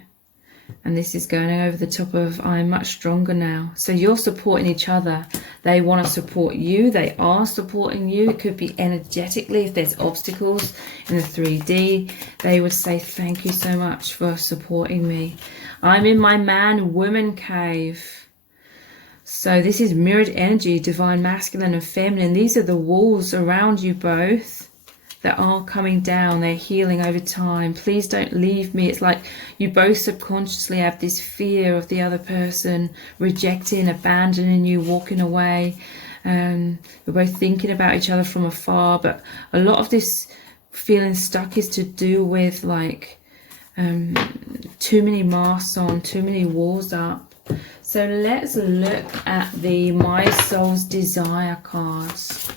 And this is going over the top of I'm much stronger now. So you're supporting each other. They want to support you. They are supporting you. It could be energetically. If there's obstacles in the 3D, they would say, thank you so much for supporting me. I'm in my man-woman cave. So this is mirrored energy, divine masculine and feminine. These are the walls around you both that are coming down. They're healing over time. Please don't leave me. It's like you both subconsciously have this fear of the other person rejecting, abandoning you, walking away. You're both thinking about each other from afar, but a lot of this feeling stuck is to do with like too many masks on, too many walls up. So let's look at the My Soul's Desire cards.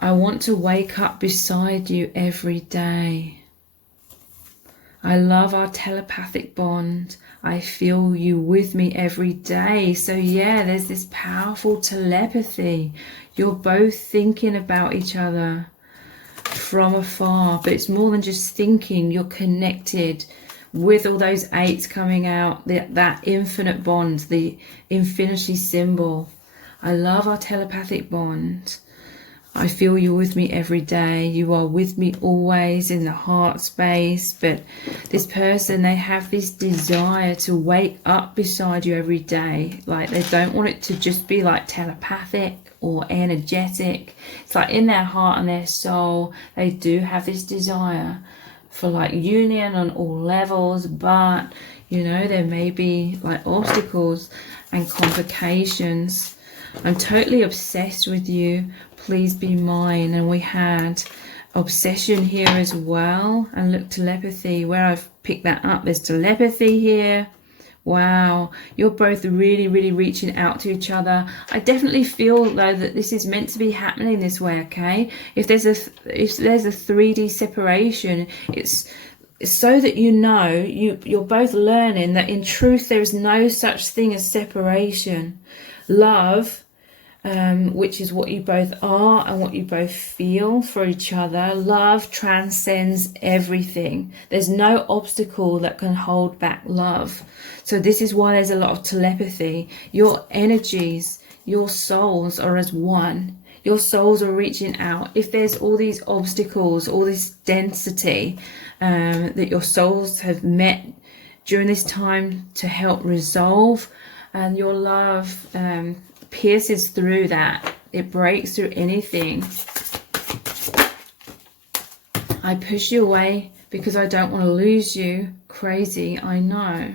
I want to wake up beside you every day. I love our telepathic bond. I feel you with me every day. So yeah, there's this powerful telepathy. You're both thinking about each other from afar, but it's more than just thinking. You're connected with all those eights coming out, that infinite bond, the infinity symbol. I love our telepathic bond. I feel you're with me every day. You are with me always in the heart space. But this person, they have this desire to wake up beside you every day. Like they don't want it to just be like telepathic or energetic. It's like in their heart and their soul, they do have this desire for like union on all levels. But, you know, there may be like obstacles and complications. I'm totally obsessed with you. Please be mine. And we had obsession here as well. And look, telepathy, where I've picked that up, there's telepathy here. Wow, you're both really, really reaching out to each other. I definitely feel though that this is meant to be happening this way, okay? If there's a 3D separation, it's so that you know, you're both learning that in truth there is no such thing as separation. Love, which is what you both are and what you both feel for each other. Love transcends everything. There's no obstacle that can hold back love. So this is why there's a lot of telepathy. Your energies, your souls are as one. Your souls are reaching out. If there's all these obstacles, all this density that your souls have met during this time to help resolve, and your love pierces through that. It breaks through anything. I push you away because I don't want to lose you. Crazy, I know.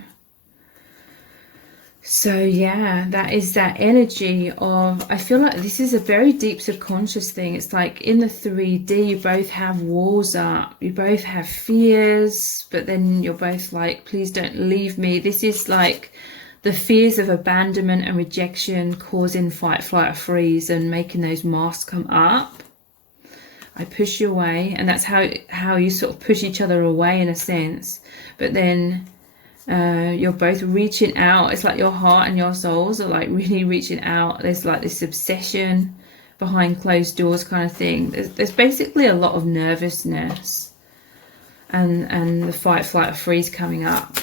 So yeah, that is that energy of, I feel like this is a very deep subconscious thing. It's like in the 3D, you both have walls up, you both have fears, but then you're both like, please don't leave me. This is like the fears of abandonment and rejection causing fight, flight, or freeze and making those masks come up. I push you away, and that's how you sort of push each other away in a sense. But then you're both reaching out. It's like your heart and your souls are like really reaching out. There's like this obsession behind closed doors kind of thing. There's basically a lot of nervousness and the fight, flight, or freeze coming up.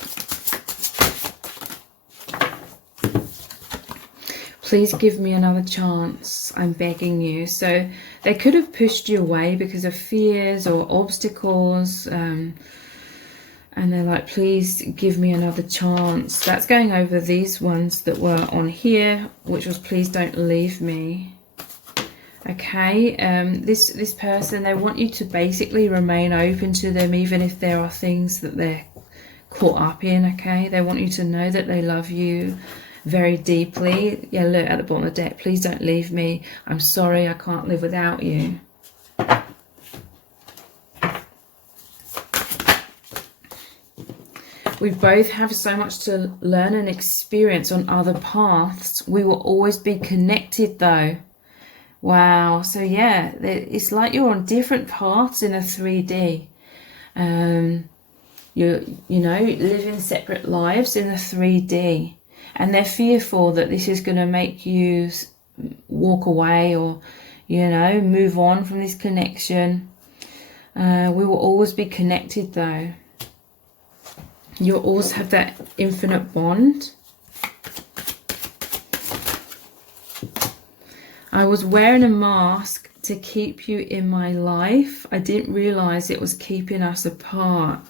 Please give me another chance. I'm begging you. So they could have pushed you away because of fears or obstacles. And they're like, please give me another chance. That's going over these ones that were on here, which was please don't leave me. Okay, this person, they want you to basically remain open to them, even if there are things that they're caught up in, okay? They want you to know that they love you very deeply. Yeah, look at the bottom of the deck. Please don't leave me. I'm sorry, I can't live without you. We both have so much to learn and experience on other paths. We will always be connected though. Wow. So yeah, it's like you're on different paths in a 3D. You know, living separate lives in a 3D. And they're fearful that this is going to make you walk away or, you know, move on from this connection. We will always be connected though. You'll always have that infinite bond. I was wearing a mask to keep you in my life. I didn't realize it was keeping us apart.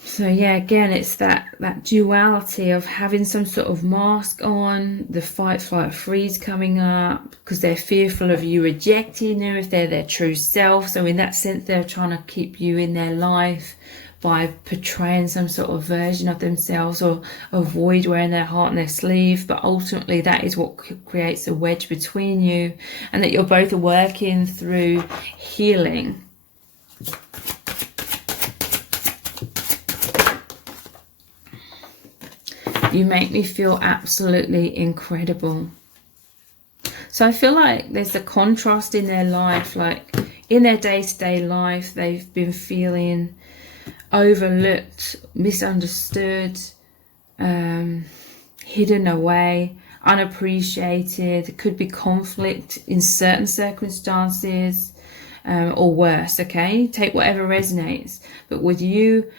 So yeah, again, it's that duality of having some sort of mask on, the fight, flight, freeze coming up, because they're fearful of you rejecting them if they're their true self. So in that sense, they're trying to keep you in their life by portraying some sort of version of themselves, or avoid wearing their heart on their sleeve. But ultimately, that is what creates a wedge between you, and that you're both working through healing. You make me feel absolutely incredible. So I feel like there's a contrast in their life, like in their day-to-day life, they've been feeling overlooked, misunderstood, hidden away, unappreciated. It could be conflict in certain circumstances, or worse, okay? Take whatever resonates. But with you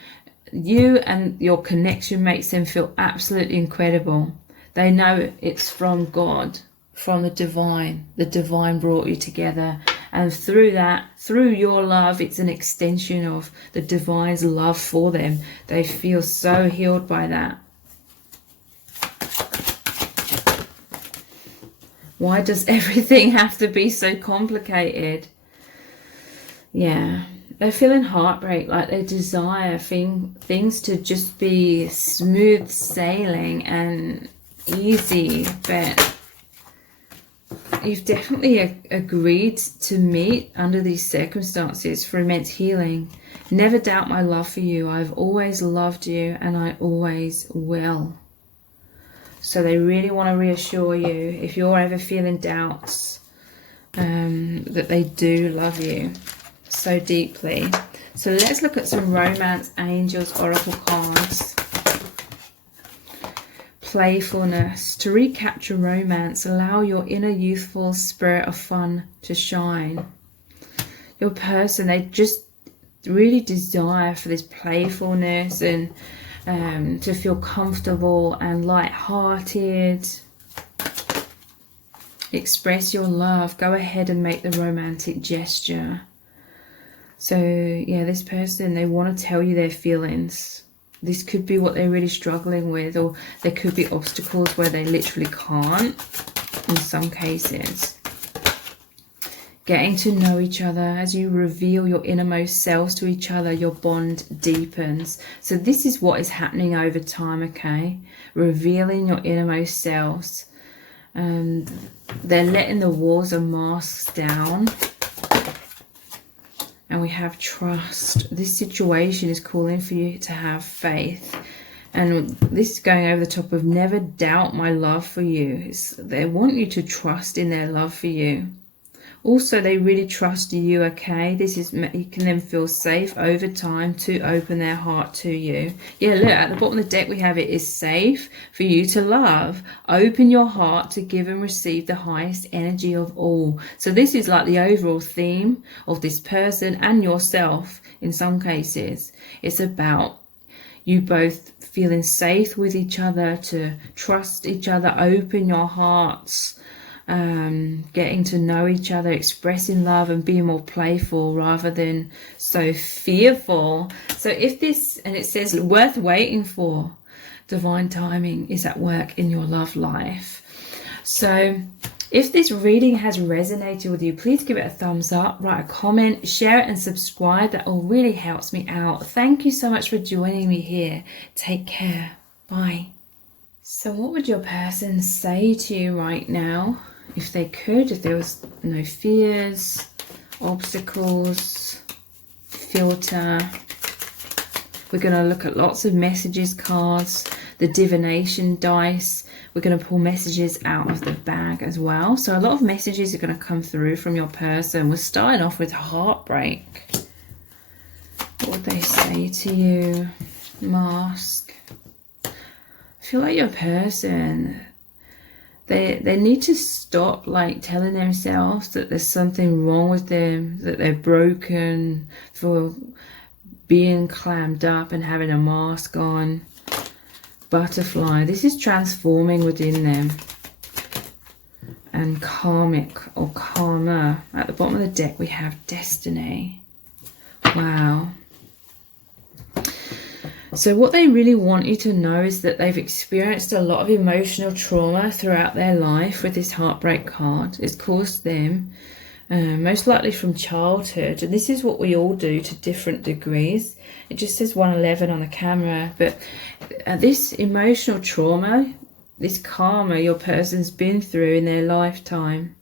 and your connection makes them feel absolutely incredible. They know it's from God, from the divine. The divine brought you together, and through that, through your love, it's an extension of the divine's love for them. They feel so healed by that. Why does everything have to be so complicated? Yeah. They're feeling heartbreak, like they desire things to just be smooth sailing and easy, but you've definitely agreed to meet under these circumstances for immense healing. Never doubt my love for you. I've always loved you and I always will. So they really want to reassure you, if you're ever feeling doubts, that they do love you so deeply. So let's look at some Romance Angels Oracle cards. Playfulness. To recapture romance, allow your inner youthful spirit of fun to shine. Your person, they just really desire for this playfulness and to feel comfortable and light-hearted. Express your love. Go ahead and make the romantic gesture. So yeah, this person, they want to tell you their feelings. This could be what they're really struggling with, or there could be obstacles where they literally can't in some cases. Getting to know each other. As you reveal your innermost selves to each other, your bond deepens. So this is what is happening over time, okay? Revealing your innermost selves. And they're letting the walls and masks down. And we have trust. This situation is calling for you to have faith. And this is going over the top of never doubt my love for you. They want you to trust in their love for you. Also, they really trust you, okay? This is making them feel safe over time to open their heart to you. Yeah, look, at the bottom of the deck we have it is safe for you to love. Open your heart to give and receive the highest energy of all. So this is like the overall theme of this person and yourself in some cases. It's about you both feeling safe with each other, to trust each other, open your hearts, getting to know each other, expressing love and being more playful rather than so fearful. So if this, and it says worth waiting for, divine timing is at work in your love life. So if this reading has resonated with you, please give it a thumbs up, write a comment, share it and subscribe. That all really helps me out. Thank you so much for joining me here. Take care. Bye. So what would your person say to you right now? If they could, if there was no fears, obstacles, filter. We're going to look at lots of messages cards, the divination dice. We're going to pull messages out of the bag as well. So a lot of messages are going to come through from your person. We're starting off with heartbreak. What would they say to you? Mask. I feel like your person, They need to stop like telling themselves that there's something wrong with them, that they're broken for being clammed up and having a mask on. Butterfly, this is transforming within them. And karmic or karma. At the bottom of the deck we have destiny. Wow. So what they really want you to know is that they've experienced a lot of emotional trauma throughout their life with this heartbreak card. It's caused them, most likely from childhood. And this is what we all do to different degrees. It just says 111 on the camera. But this emotional trauma, this karma your person's been through in their lifetime,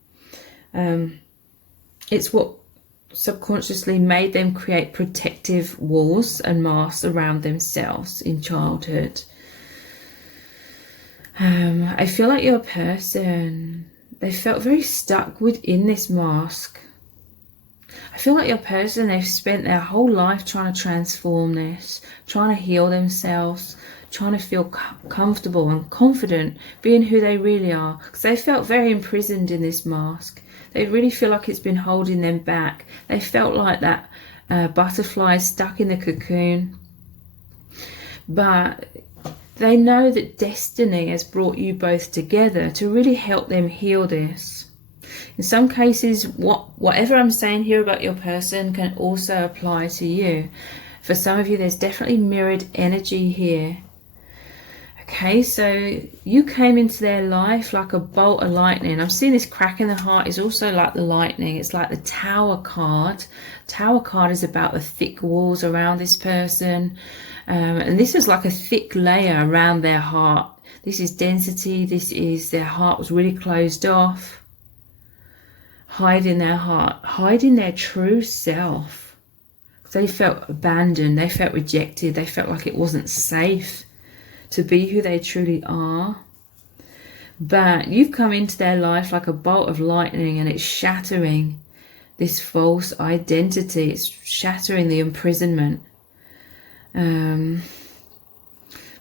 it's what subconsciously made them create protective walls and masks around themselves in childhood. I feel like your person, they felt very stuck within this mask. I feel like your person, they've spent their whole life trying to transform this, trying to heal themselves, trying to feel comfortable and confident being who they really are, because they felt very imprisoned in this mask. They really feel like it's been holding them back. They felt like that butterfly stuck in the cocoon. But they know that destiny has brought you both together to really help them heal this. In some cases, whatever I'm saying here about your person can also apply to you. For some of you, there's definitely mirrored energy here. Okay, so you came into their life like a bolt of lightning. I'm seeing this crack in the heart is also like the lightning. It's like the Tower card. Tower card is about the thick walls around this person. And this is like a thick layer around their heart. This is density. This is their heart was really closed off. Hiding their heart. Hiding their true self. They felt abandoned. They felt rejected. They felt like it wasn't safe to be who they truly are. But you've come into their life like a bolt of lightning, and it's shattering this false identity. It's shattering the imprisonment.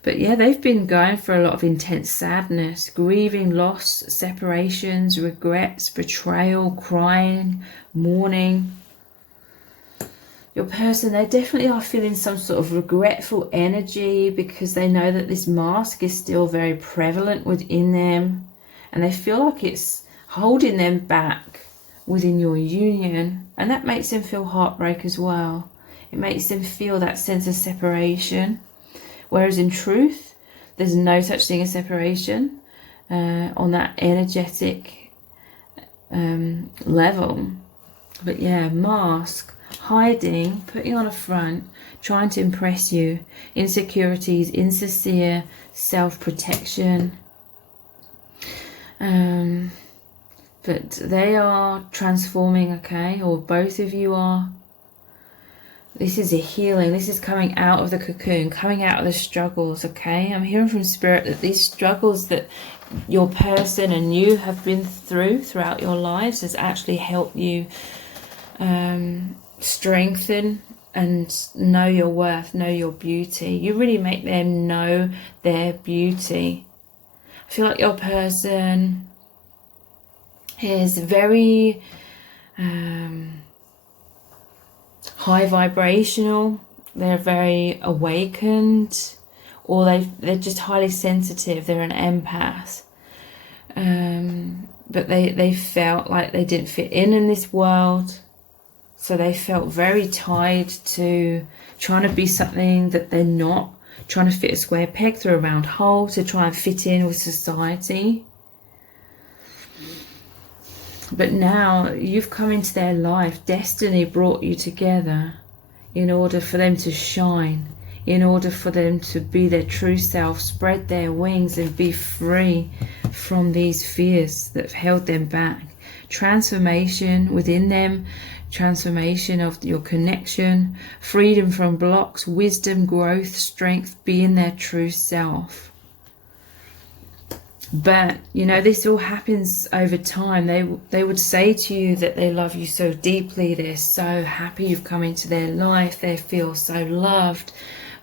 But yeah, they've been going for a lot of intense sadness, grieving loss, separations, regrets, betrayal, crying, mourning. Your person, they definitely are feeling some sort of regretful energy because they know that this mask is still very prevalent within them, and they feel like it's holding them back within your union, and that makes them feel heartbreak as well. It makes them feel that sense of separation, whereas in truth there's no such thing as separation on that energetic level. But yeah, mask, hiding, putting on a front, trying to impress you, insecurities, insincere self-protection. But they are transforming, okay, or both of you are. This is a healing. This is coming out of the cocoon, coming out of the struggles, okay? I'm hearing from Spirit that these struggles that your person and you have been throughout your lives has actually helped you strengthen and know your worth, know your beauty. You really make them know their beauty. I feel like your person is very high vibrational. They're very awakened, or they're just highly sensitive. They're an empath. But they felt like they didn't fit in this world. So they felt very tied to trying to be something that they're not, trying to fit a square peg through a round hole to try and fit in with society. But now you've come into their life. Destiny brought you together in order for them to shine, in order for them to be their true self, spread their wings and be free from these fears that have held them back. Transformation within them, transformation of your connection, freedom from blocks, wisdom, growth, strength, being their true self. But, you know, this all happens over time. They would say to you that they love you so deeply. They're so happy you've come into their life. They feel so loved.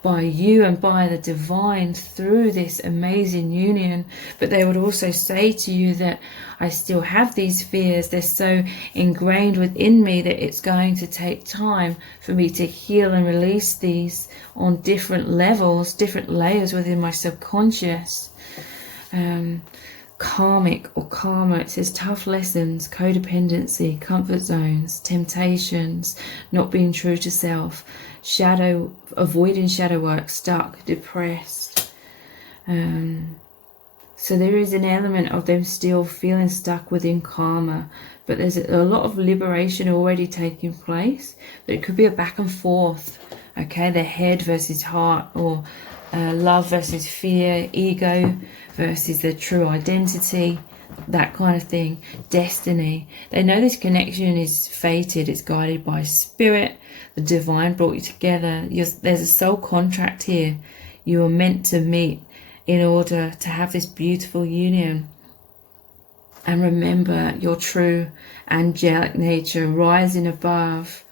by you and by the divine through this amazing union. But they would also say to you that I still have these fears. They're so ingrained within me that it's going to take time for me to heal and release these on different levels, different layers within my subconscious. Karmic or karma, it says tough lessons, codependency, comfort zones, temptations, not being true to self, avoiding shadow work, stuck, depressed. So there is an element of them still feeling stuck within karma, but there's a lot of liberation already taking place. But it could be a back and forth, okay, the head versus heart, or love versus fear, ego versus their true identity, that kind of thing, destiny. They know this connection is fated, it's guided by spirit, the divine brought you together. There's a soul contract here. You are meant to meet in order to have this beautiful union. And remember your true angelic nature, rising above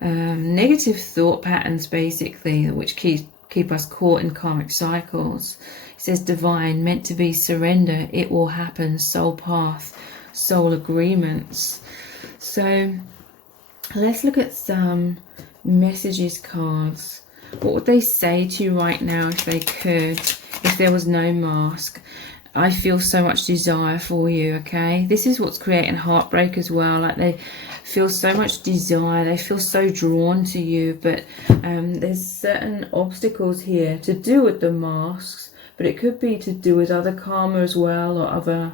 negative thought patterns, basically, which keep us caught in karmic cycles. It says divine, meant to be surrender, it will happen, soul path, soul agreements. So let's look at some messages cards. What would they say to you right now if they could, if there was no mask? I feel so much desire for you, okay? This is what's creating heartbreak as well. Like they feel so much desire, they feel so drawn to you, but there's certain obstacles here to do with the masks, but it could be to do with other karma as well, or other,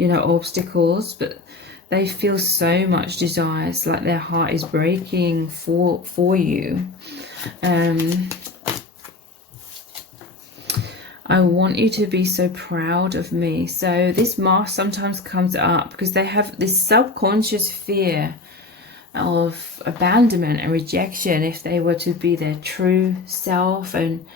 obstacles. But they feel so much desire. It's like their heart is breaking for you. I want you to be so proud of me. So this mask sometimes comes up because they have this subconscious fear of abandonment and rejection if they were to be their true self and,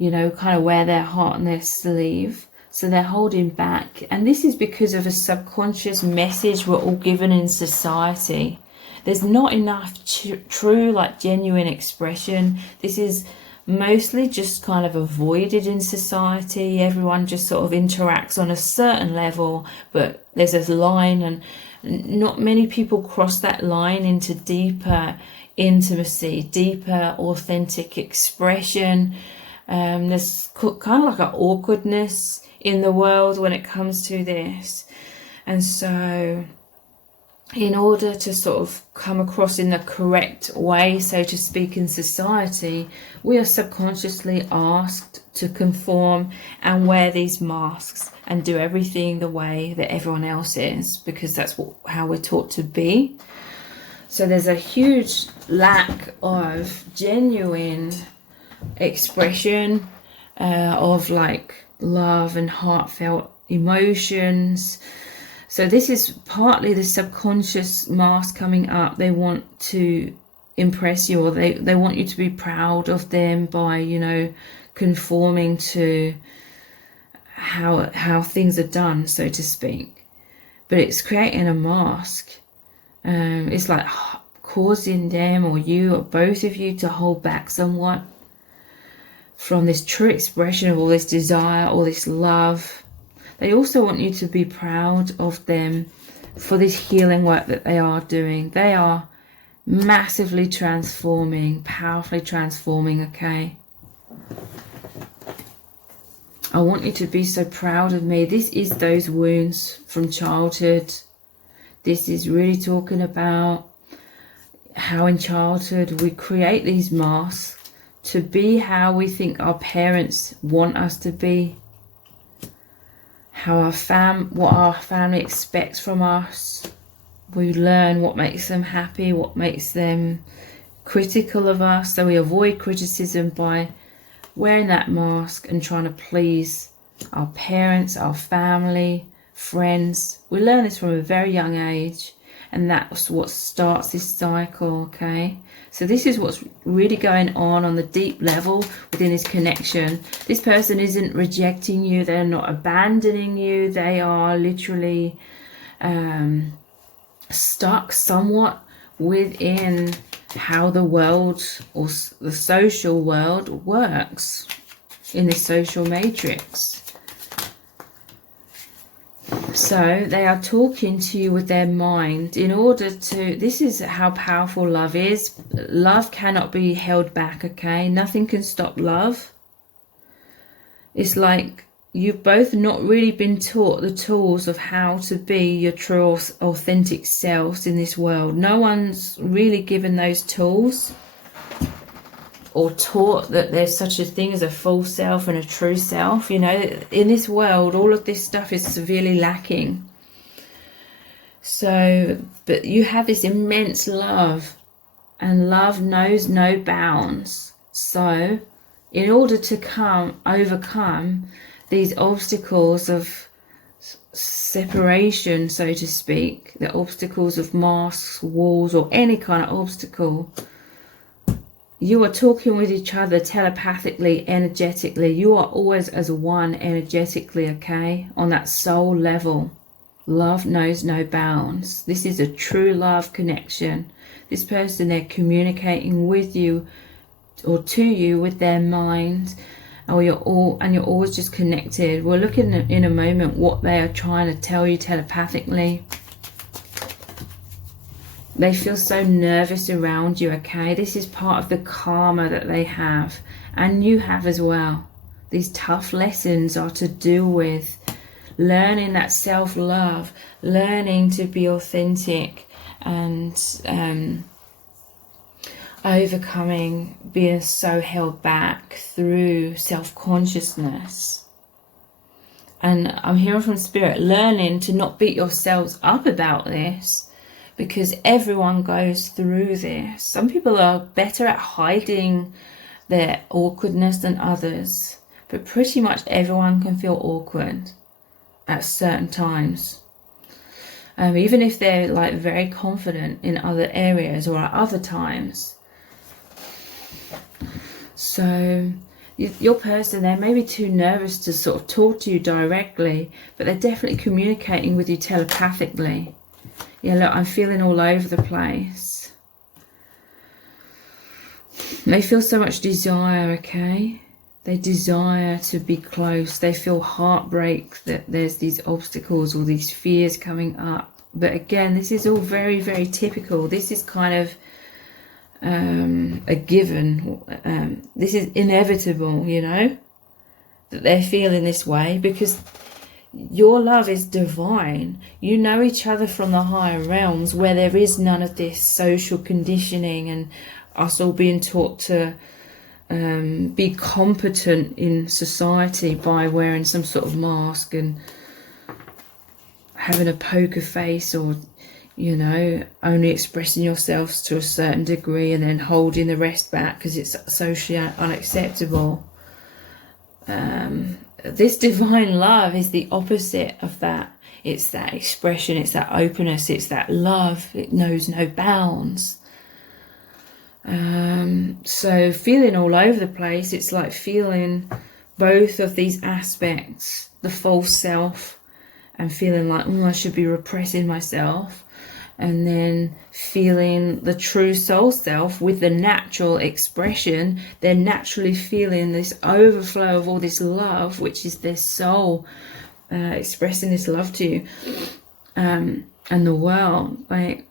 kind of wear their heart on their sleeve. So they're holding back. And this is because of a subconscious message we're all given in society. There's not enough true, genuine expression. This is mostly just kind of avoided in society. Everyone just sort of interacts on a certain level, but there's a line, and not many people cross that line into deeper intimacy, deeper authentic expression. There's kind of like an awkwardness in the world when it comes to this. And so in order to sort of come across in the correct way, so to speak, in society, we are subconsciously asked to conform and wear these masks and do everything the way that everyone else is, because that's how we're taught to be. So there's a huge lack of genuine expression of love and heartfelt emotions. So this is partly the subconscious mask coming up. They want to impress you, or they want you to be proud of them by, conforming to how things are done, so to speak. But it's creating a mask. It's like causing them, or you, or both of you, to hold back somewhat from this true expression of all this desire, all this love. They also want you to be proud of them for this healing work that they are doing. They are massively transforming, powerfully transforming, okay? I want you to be so proud of me. This is those wounds from childhood. This is really talking about how in childhood we create these masks to be how we think our parents want us to be. What our family expects from us. We learn what makes them happy, what makes them critical of us. So we avoid criticism by wearing that mask and trying to please our parents, our family, friends. We learn this from a very young age, and that's what starts this cycle, okay? So this is what's really going on the deep level within this connection. This person isn't rejecting you. They're not abandoning you. They are literally stuck somewhat within how the world or the social world works in this social matrix. So they are talking to you with their mind in order to, this is how powerful love is. Love cannot be held back, okay? Nothing can stop love. It's like you've both not really been taught the tools of how to be your true, authentic selves in this world. No one's really given those tools or taught that there's such a thing as a false self and a true self. You know, in this world, all of this stuff is severely lacking. So, but you have this immense love, and love knows no bounds. So, in order to overcome these obstacles of separation, so to speak, the obstacles of masks, walls, or any kind of obstacle, you are talking with each other telepathically, energetically. You are always as one energetically, okay? On that soul level. Love knows no bounds. This is a true love connection. This person, they're communicating with you or to you with their mind, or you're always just connected. We're looking at, in a moment, what they are trying to tell you telepathically. They feel so nervous around you, okay? This is part of the karma that they have, and you have as well. These tough lessons are to do with learning that self-love, learning to be authentic, and overcoming being so held back through self-consciousness. And I'm hearing from Spirit, learning to not beat yourselves up about this, because everyone goes through this. Some people are better at hiding their awkwardness than others, but pretty much everyone can feel awkward at certain times. Even if they're like very confident in other areas or at other times. So your person, they may be too nervous to sort of talk to you directly, but they're definitely communicating with you telepathically. Yeah, look, I'm feeling all over the place. They feel so much desire, okay? They desire to be close. They feel heartbreak that there's these obstacles or these fears coming up. But again, this is all very, very typical. This is kind of a given. This is inevitable, you know, that they're feeling this way, because your love is divine. You know each other from the higher realms, where there is none of this social conditioning and us all being taught to be competent in society by wearing some sort of mask and having a poker face, or, you know, only expressing yourselves to a certain degree and then holding the rest back because it's socially unacceptable. This divine love is the opposite of that. It's that expression, it's that openness, it's that love. It knows no bounds. So feeling all over the place, it's like feeling both of these aspects, the false self, and feeling like, I should be repressing myself, and then feeling the true soul self with the natural expression. They're naturally feeling this overflow of all this love, which is their soul expressing this love to you, and the world. Like,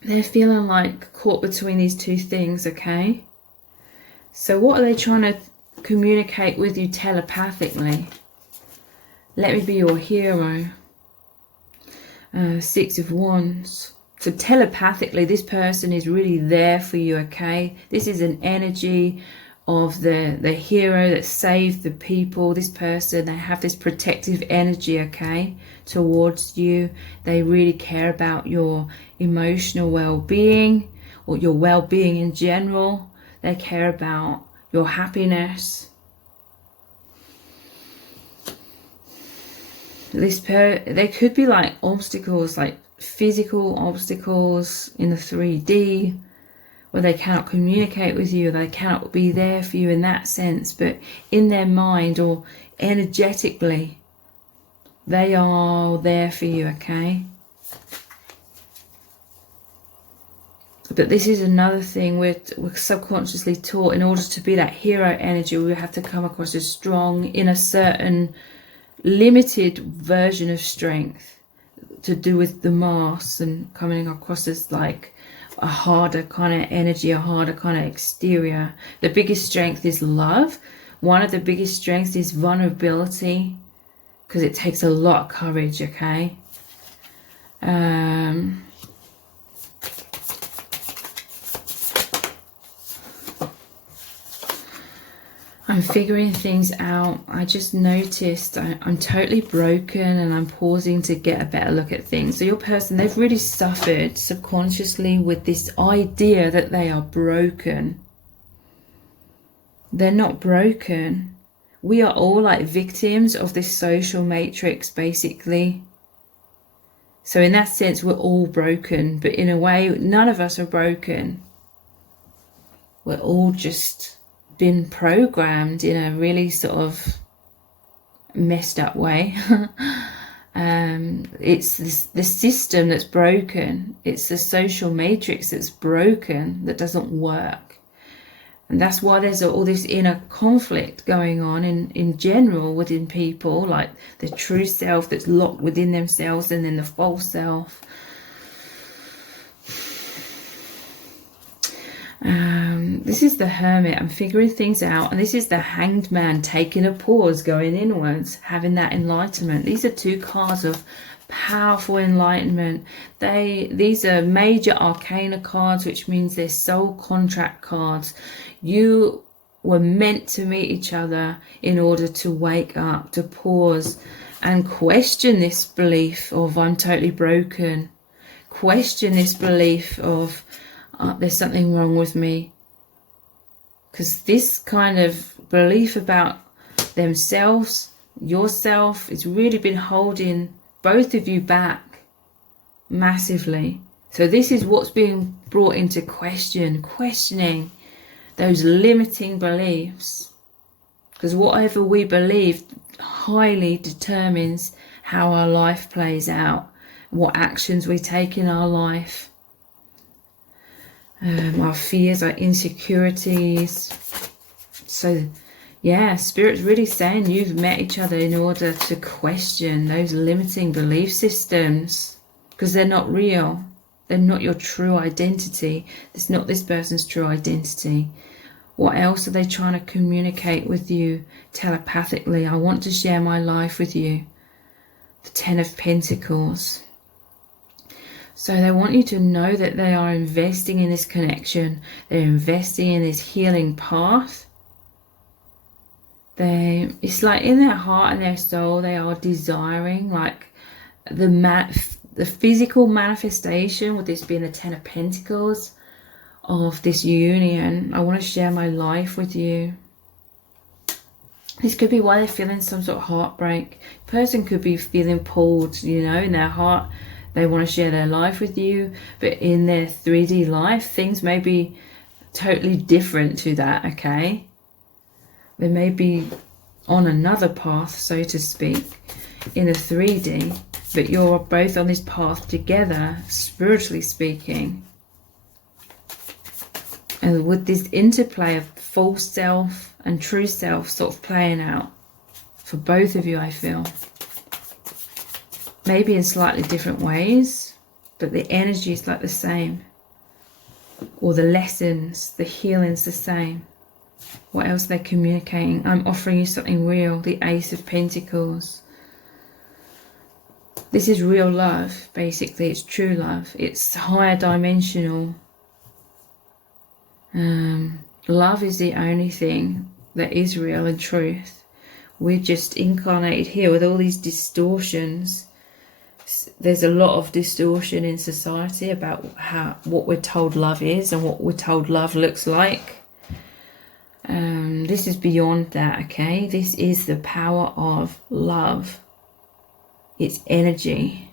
they're feeling like caught between these two things, okay? So what are they trying to communicate with you telepathically? Let me be your hero. Six of Wands. So telepathically, this person is really there for you, okay? This is an energy of the hero that saved the people. This person, they have this protective energy, okay, towards you. They really care about your emotional well-being, or your well-being in general. They care about your happiness. There could be like obstacles, like physical obstacles in the 3D, where they cannot communicate with you, they cannot be there for you in that sense, but in their mind or energetically, they are there for you, okay? But this is another thing we're subconsciously taught. In order to be that hero energy, we have to come across as strong in a certain limited version of strength, to do with the mass and coming across as like a harder kind of energy, a harder kind of exterior. The biggest strength is love. One of the biggest strengths is vulnerability, because it takes a lot of courage, okay? I'm figuring things out. I just noticed I'm totally broken, and I'm pausing to get a better look at things. So your person, they've really suffered subconsciously with this idea that they are broken. They're not broken. We are all like victims of this social matrix, basically. So in that sense, we're all broken. But in a way, none of us are broken. We're all just been programmed in a really sort of messed up way. It's the system that's broken. It's the social matrix that's broken, that doesn't work. And that's why there's all this inner conflict going on in general within people, like the true self that's locked within themselves, and then the false self. This is the Hermit. I'm figuring things out. And this is the Hanged Man, taking a pause, going inwards, having that enlightenment. These are two cards of powerful enlightenment. These are major arcana cards, which means they're soul contract cards. You were meant to meet each other in order to wake up, to pause and question this belief of I'm totally broken. Question this belief of there's something wrong with me. Because this kind of belief about themselves, yourself, it's really been holding both of you back massively. So this is what's being brought into question, questioning those limiting beliefs. Because whatever we believe highly determines how our life plays out, what actions we take in our life. Our fears, our insecurities. So yeah, Spirit's really saying you've met each other in order to question those limiting belief systems, because they're not real. They're not your true identity. It's not this person's true identity. What else are they trying to communicate with you telepathically? I want to share my life with you. The Ten of Pentacles. So they want you to know that they are investing in this connection. They're investing in this healing path. It's like in their heart and their soul, they are desiring like the physical manifestation, with this being the Ten of Pentacles, of this union. I want to share my life with you. This could be why they're feeling some sort of heartbreak. Person could be feeling pulled, you know, in their heart. They want to share their life with you, but in their 3D life, things may be totally different to that, okay? They may be on another path, so to speak, in a 3D, but you're both on this path together, spiritually speaking. And with this interplay of false self and true self sort of playing out for both of you, I feel. Maybe in slightly different ways, but the energy is like the same. Or the lessons, the healing's the same. What else they're communicating? I'm offering you something real. The Ace of Pentacles. This is real love, basically. It's true love. It's higher dimensional. Love is the only thing that is real and truth. We're just incarnated here with all these distortions. There's a lot of distortion in society about what we're told love is and what we're told love looks like. This is beyond that, okay? This is the power of love. It's energy.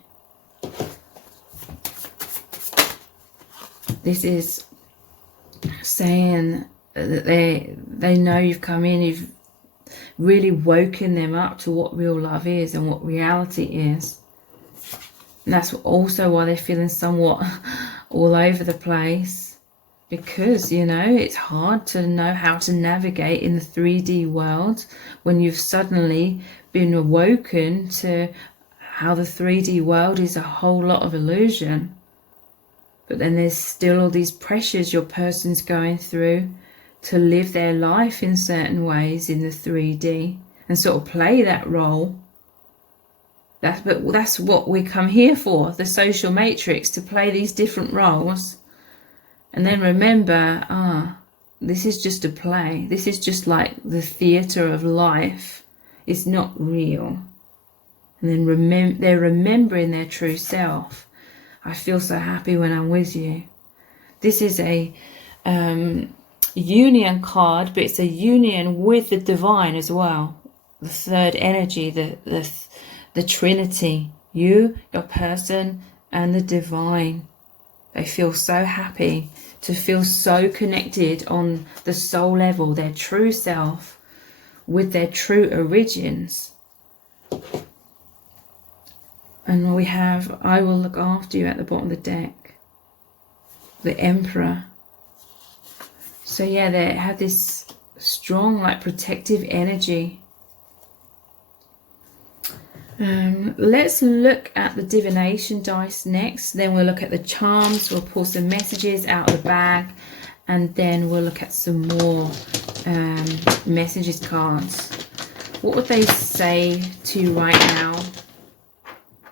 This is saying that they know you've come in, you've really woken them up to what real love is and what reality is. And that's also why they're feeling somewhat all over the place. because, you know, it's hard to know how to navigate in the 3D world when you've suddenly been awoken to how the 3D world is a whole lot of illusion. But then there's still all these pressures your person's going through to live their life in certain ways in the 3D and sort of play that role. That's what we come here for, the social matrix, to play these different roles. And then remember, this is just a play. This is just like the theatre of life. It's not real. And then they're remembering their true self. I feel so happy when I'm with you. This is a union card, but it's a union with the divine as well. The third energy, the Trinity. You, your person, and the divine. They feel so happy to feel so connected on the soul level, their true self, with their true origins. And we have, I will look after you at the bottom of the deck. The Emperor. So yeah, they have this strong, like, protective energy. Let's look at the divination dice next. Then we'll look at the charms. We'll pull some messages out of the bag. And then we'll look at some more messages cards. What would they say to you right now?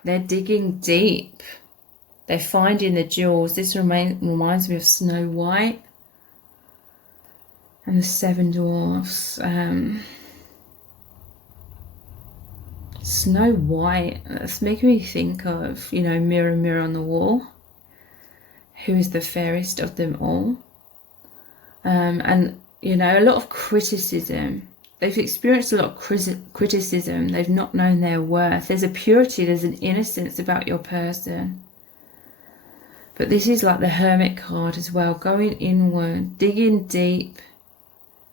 They're digging deep. They're finding the jewels. This reminds me of Snow White and the Seven Dwarfs. Snow White, that's making me think of, you know, Mirror, Mirror on the Wall. Who is the fairest of them all? And, you know, a lot of criticism. They've experienced a lot of criticism. They've not known their worth. There's a purity, there's an innocence about your person. But this is like the Hermit card as well. Going inward, digging deep,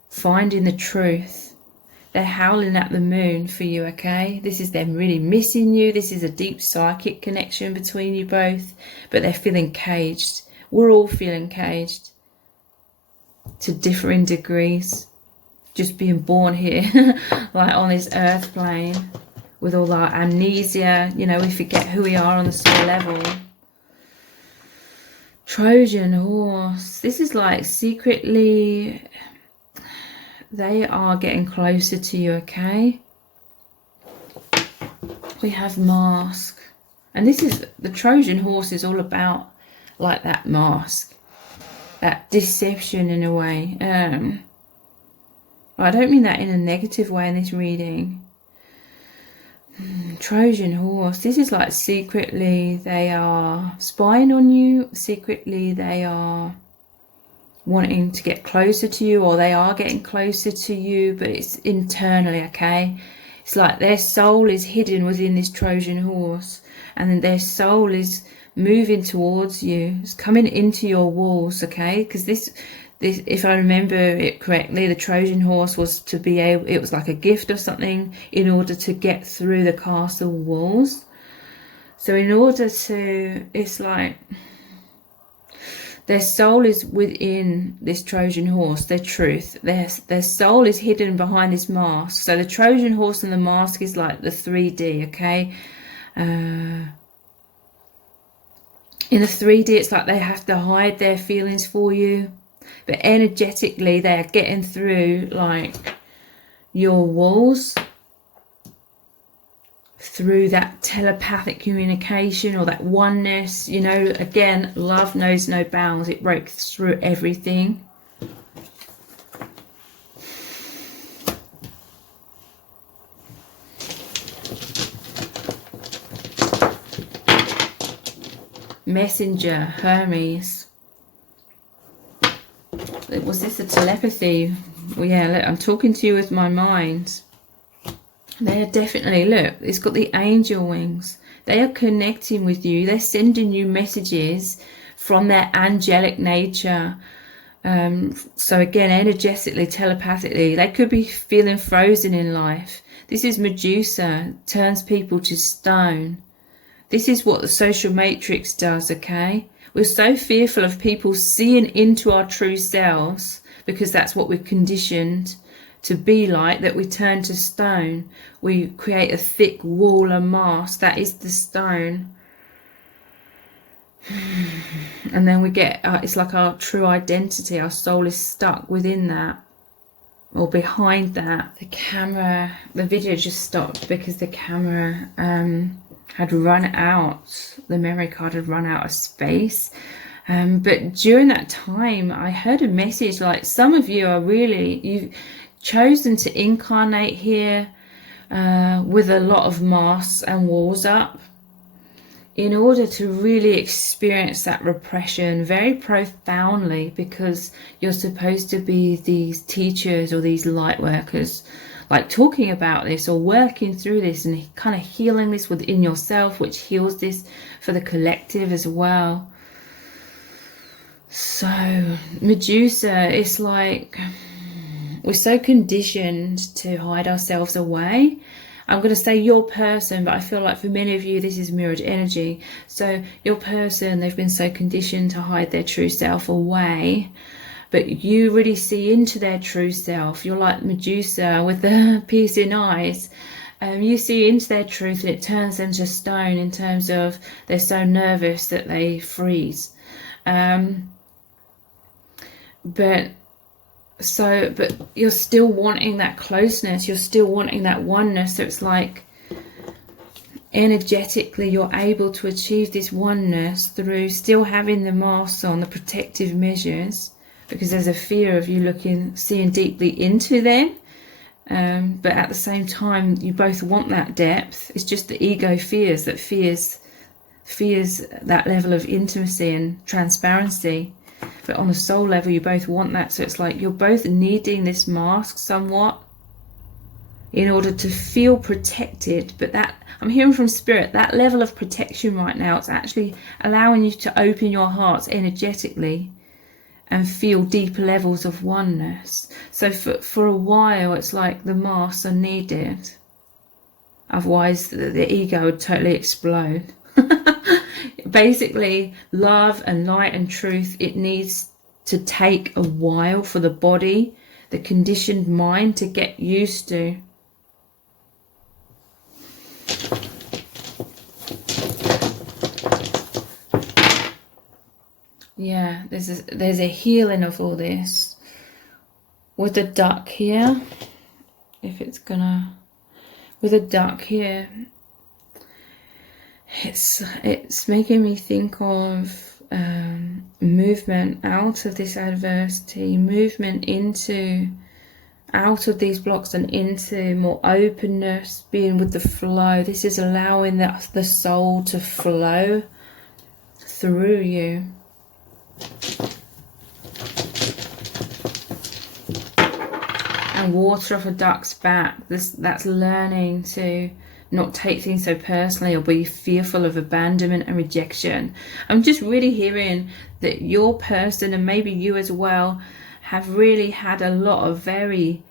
finding the truth. They're howling at the moon for you, okay? This is them really missing you. This is a deep psychic connection between you both. But they're feeling caged. We're all feeling caged to differing degrees. Just being born here, like on this earth plane, with all our amnesia. You know, we forget who we are on the soul level. Trojan horse. This is like secretly... They are getting closer to you, okay? We have mask. And this is, the Trojan horse is all about, like, that mask. That deception in a way. I don't mean that in a negative way in this reading. Trojan horse. This is like secretly they are spying on you. Secretly they are wanting to get closer to you, or they are getting closer to you, but it's internally, okay? It's like their soul is hidden within this Trojan horse, and then their soul is moving towards you. It's coming into your walls, okay? Because this, if I remember it correctly, the Trojan horse was to be able, it was like a gift or something in order to get through the castle walls. So in order to, it's like their soul is within this Trojan horse, their truth. Their soul is hidden behind this mask. So the Trojan horse and the mask is like the 3D, okay? In the 3D, it's like they have to hide their feelings for you. But energetically, they are getting through, like, your walls. Through that telepathic communication or that oneness, you know, again, love knows no bounds. It breaks through everything. Messenger, Hermes. Was this a telepathy? Well, yeah, look, I'm talking to you with my mind. They are definitely, look, it's got the angel wings. They are connecting with you. They're sending you messages from their angelic nature. So again, energetically, telepathically, they could be feeling frozen in life. This is Medusa, turns people to stone. This is what the social matrix does, okay? We're so fearful of people seeing into our true selves because that's what we're conditioned to be like, that we turn to stone. We create a thick wall, a mask that is the stone. And then we get, it's like our true identity, our soul is stuck within that or behind that. The video just stopped because the camera had run out, the memory card had run out of space. But during that time, I heard a message like, some of you are really, you've chosen to incarnate here with a lot of masks and walls up, in order to really experience that repression very profoundly, because you're supposed to be these teachers or these light workers, like talking about this or working through this and kind of healing this within yourself, which heals this for the collective as well. So Medusa, it's like we're so conditioned to hide ourselves away. I'm going to say your person, but I feel like for many of you, this is mirrored energy. So your person, they've been so conditioned to hide their true self away, but you really see into their true self. You're like Medusa with the piercing eyes. You see into their truth, and it turns them to stone in terms of they're so nervous that they freeze. But you're still wanting that closeness, you're still wanting that oneness. So it's like energetically you're able to achieve this oneness through still having the masks on, the protective measures, because there's a fear of you seeing deeply into them. But at the same time, you both want that depth. It's just the ego fears that level of intimacy and transparency. But on the soul level, you both want that. So it's like you're both needing this mask somewhat in order to feel protected. But that, I'm hearing from Spirit, that level of protection right now, it's actually allowing you to open your hearts energetically and feel deeper levels of oneness. So for a while, it's like the masks are needed. Otherwise, the ego would totally explode. Basically, love and light and truth, it needs to take a while for the body, the conditioned mind, to get used to. Yeah, there's a healing of all this. With the duck here, with a duck here, it's making me think of movement out of this adversity, movement out of these blocks and into more openness, being with the flow. This is allowing the soul to flow through you. And water off a duck's back, that's learning to not take things so personally or be fearful of abandonment and rejection. I'm just really hearing that your person, and maybe you as well, have really had a lot of very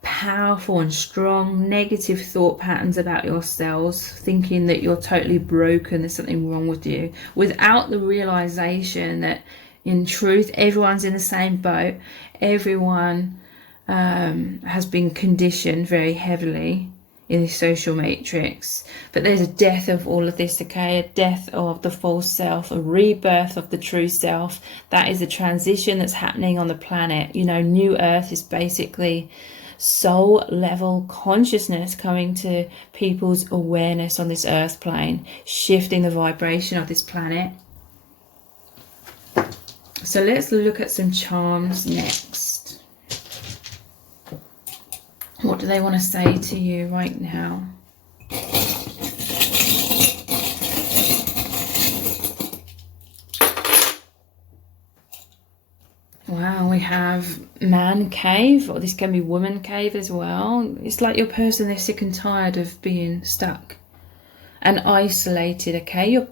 powerful and strong negative thought patterns about yourselves, thinking that you're totally broken, there's something wrong with you, without the realization that in truth everyone's in the same boat. Everyone has been conditioned very heavily in the social matrix, but there's a death of all of this, okay? A death of the false self, a rebirth of the true self. That is a transition that's happening on the planet. You know, New Earth is basically soul level consciousness coming to people's awareness on this earth plane, shifting the vibration of this planet. So let's look at some charms next. What do they want to say to you right now? Wow, we have man cave, or this can be woman cave as well. It's like your person, they're sick and tired of being stuck and isolated, okay?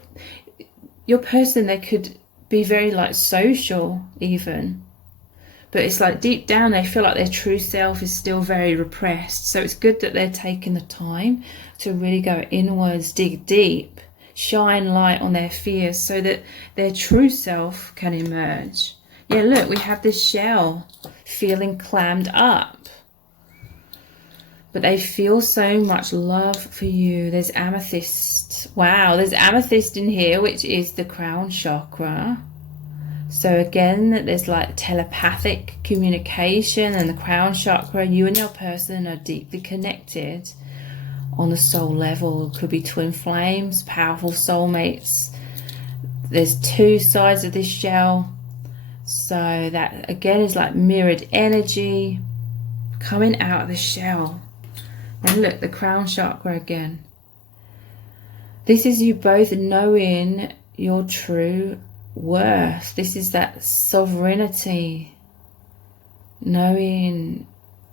Your person, they could be very like social even, but it's like deep down they feel like their true self is still very repressed. So it's good that they're taking the time to really go inwards, dig deep, shine light on their fears so that their true self can emerge. Yeah, look, we have this shell feeling clammed up. But they feel so much love for you. There's amethyst. Wow, there's amethyst in here, which is the crown chakra. So again, there's like telepathic communication, and the crown chakra, you and your person are deeply connected on the soul level. It could be twin flames, powerful soulmates. There's two sides of this shell. So that again is like mirrored energy coming out of the shell. And look, the crown chakra again. This is you both knowing your true worth. This is that sovereignty, knowing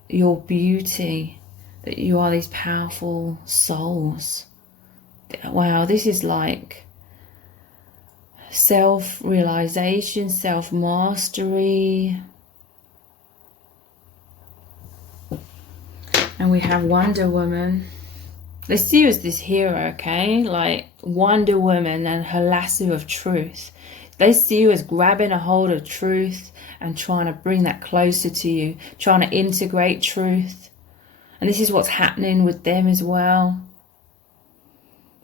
your beauty, that you are these powerful souls. Wow, this is like self-realization, self-mastery. And we have Wonder Woman. They see you as this hero, okay? Like Wonder Woman and her lasso of truth. They see you as grabbing a hold of truth and trying to bring that closer to you, trying to integrate truth. And this is what's happening with them as well.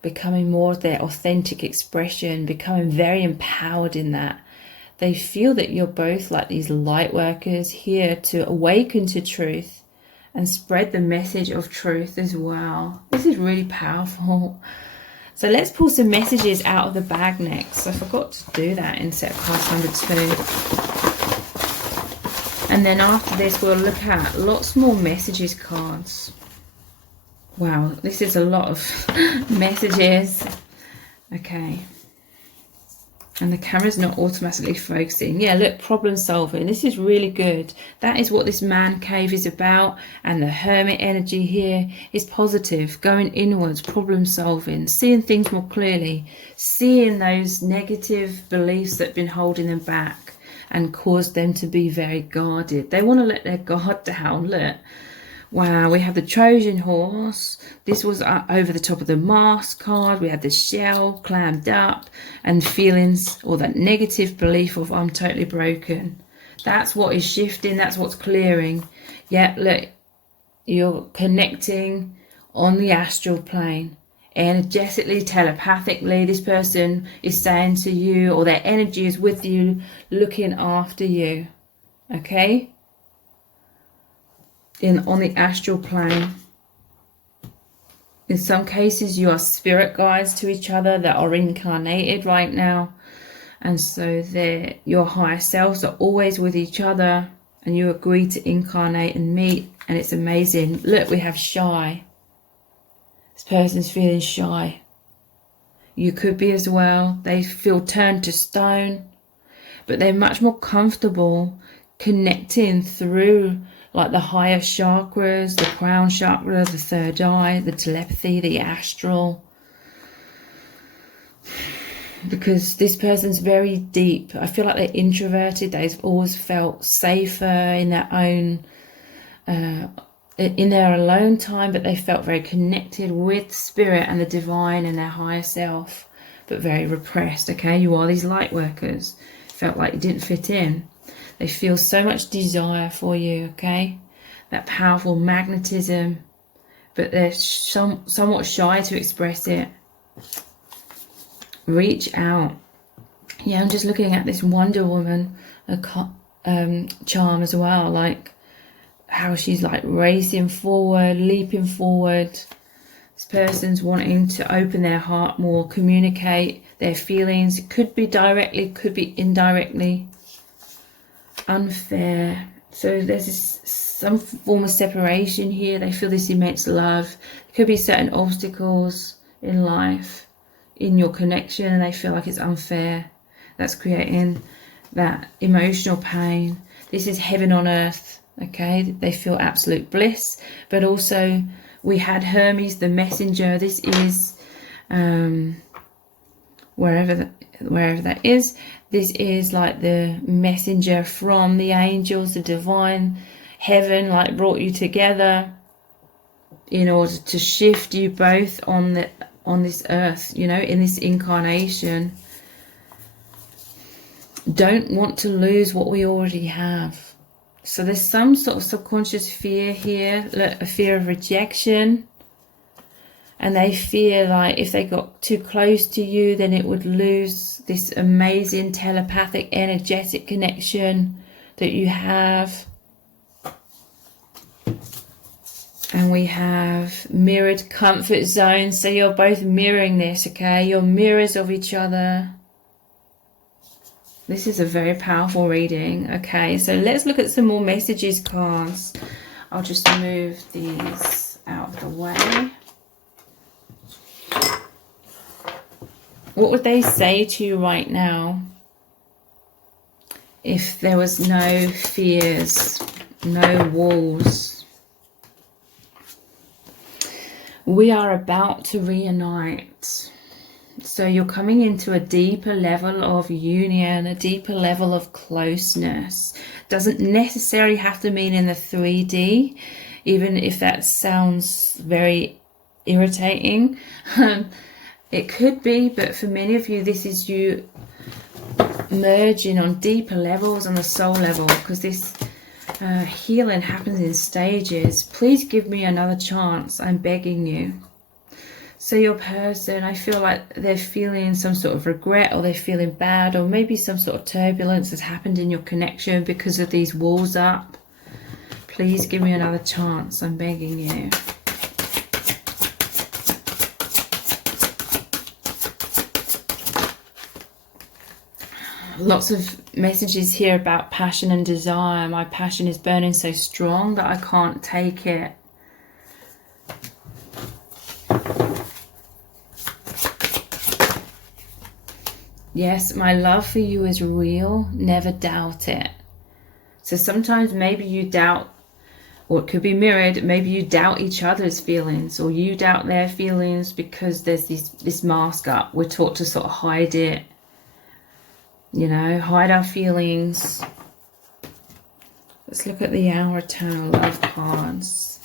Becoming more of their authentic expression, becoming very empowered in that. They feel that you're both like these light workers here to awaken to truth and spread the message of truth as well. This is really powerful. So let's pull some messages out of the bag next. I forgot to do that in set of cards number 2. And then after this, we'll look at lots more messages cards. Wow, this is a lot of messages. Okay. And the camera's not automatically focusing. Yeah, look, problem solving. This is really good. That is what this man cave is about. And the hermit energy here is positive, going inwards, problem solving, seeing things more clearly, seeing those negative beliefs that have been holding them back and caused them to be very guarded. They want to let their guard down. Look. Wow, we have the Trojan horse. This was over the top of the mask card. We had the shell clammed up and feelings or that negative belief of I'm totally broken. That's what is shifting. That's what's clearing. Yeah, look, you're connecting on the astral plane. Energetically, telepathically, this person is saying to you, or their energy is with you, looking after you. Okay? On the astral plane. In some cases, you are spirit guides to each other that are incarnated right now. And so your higher selves are always with each other, and you agree to incarnate and meet, and it's amazing. Look, we have shy. This person's feeling shy. You could be as well. They feel turned to stone, but they're much more comfortable connecting through like the higher chakras, the crown chakra, the third eye, the telepathy, the astral. Because this person's very deep. I feel like they're introverted. They've always felt safer in their own, in their alone time, but they felt very connected with spirit and the divine and their higher self, but very repressed, okay? You are these light workers. Felt like you didn't fit in. They feel so much desire for you, okay? That powerful magnetism, but they're somewhat shy to express it. Reach out. Yeah, I'm just looking at this Wonder Woman charm as well, like how she's like racing forward, leaping forward. This person's wanting to open their heart more, communicate their feelings. It could be directly, could be indirectly. Unfair. So there's some form of separation here. They feel this immense love. There could be certain obstacles in life, in your connection, and they feel like it's unfair. That's creating that emotional pain. This is heaven on earth, okay? They feel absolute bliss. But also we had Hermes, the messenger. This is wherever that is. This is like the messenger from the angels, the divine heaven, like brought you together in order to shift you both on on this earth, you know, in this incarnation. Don't want to lose what we already have. So there's some sort of subconscious fear here, a fear of rejection. And they fear like if they got too close to you, then it would lose this amazing telepathic, energetic connection that you have. And we have mirrored comfort zones. So you're both mirroring this, okay? You're mirrors of each other. This is a very powerful reading. Okay, so let's look at some more messages cards. I'll just move these out of the way. What would they say to you right now if there was no fears, no walls? We are about to reunite. So you're coming into a deeper level of union, a deeper level of closeness. Doesn't necessarily have to mean in the 3D, even if that sounds very irritating. It could be, but for many of you, this is you merging on deeper levels, on the soul level, because this healing happens in stages. Please give me another chance. I'm begging you. So your person, I feel like they're feeling some sort of regret, or they're feeling bad, or maybe some sort of turbulence has happened in your connection because of these walls up. Please give me another chance. I'm begging you. Lots of messages here about passion and desire. My passion is burning so strong that I can't take it. Yes, my love for you is real. Never doubt it. So sometimes maybe you doubt, or it could be mirrored, maybe you doubt each other's feelings, or you doubt their feelings because there's this mask up. We're taught to sort of hide it. You know, hide our feelings. Let's look at the Our Eternal Love cards.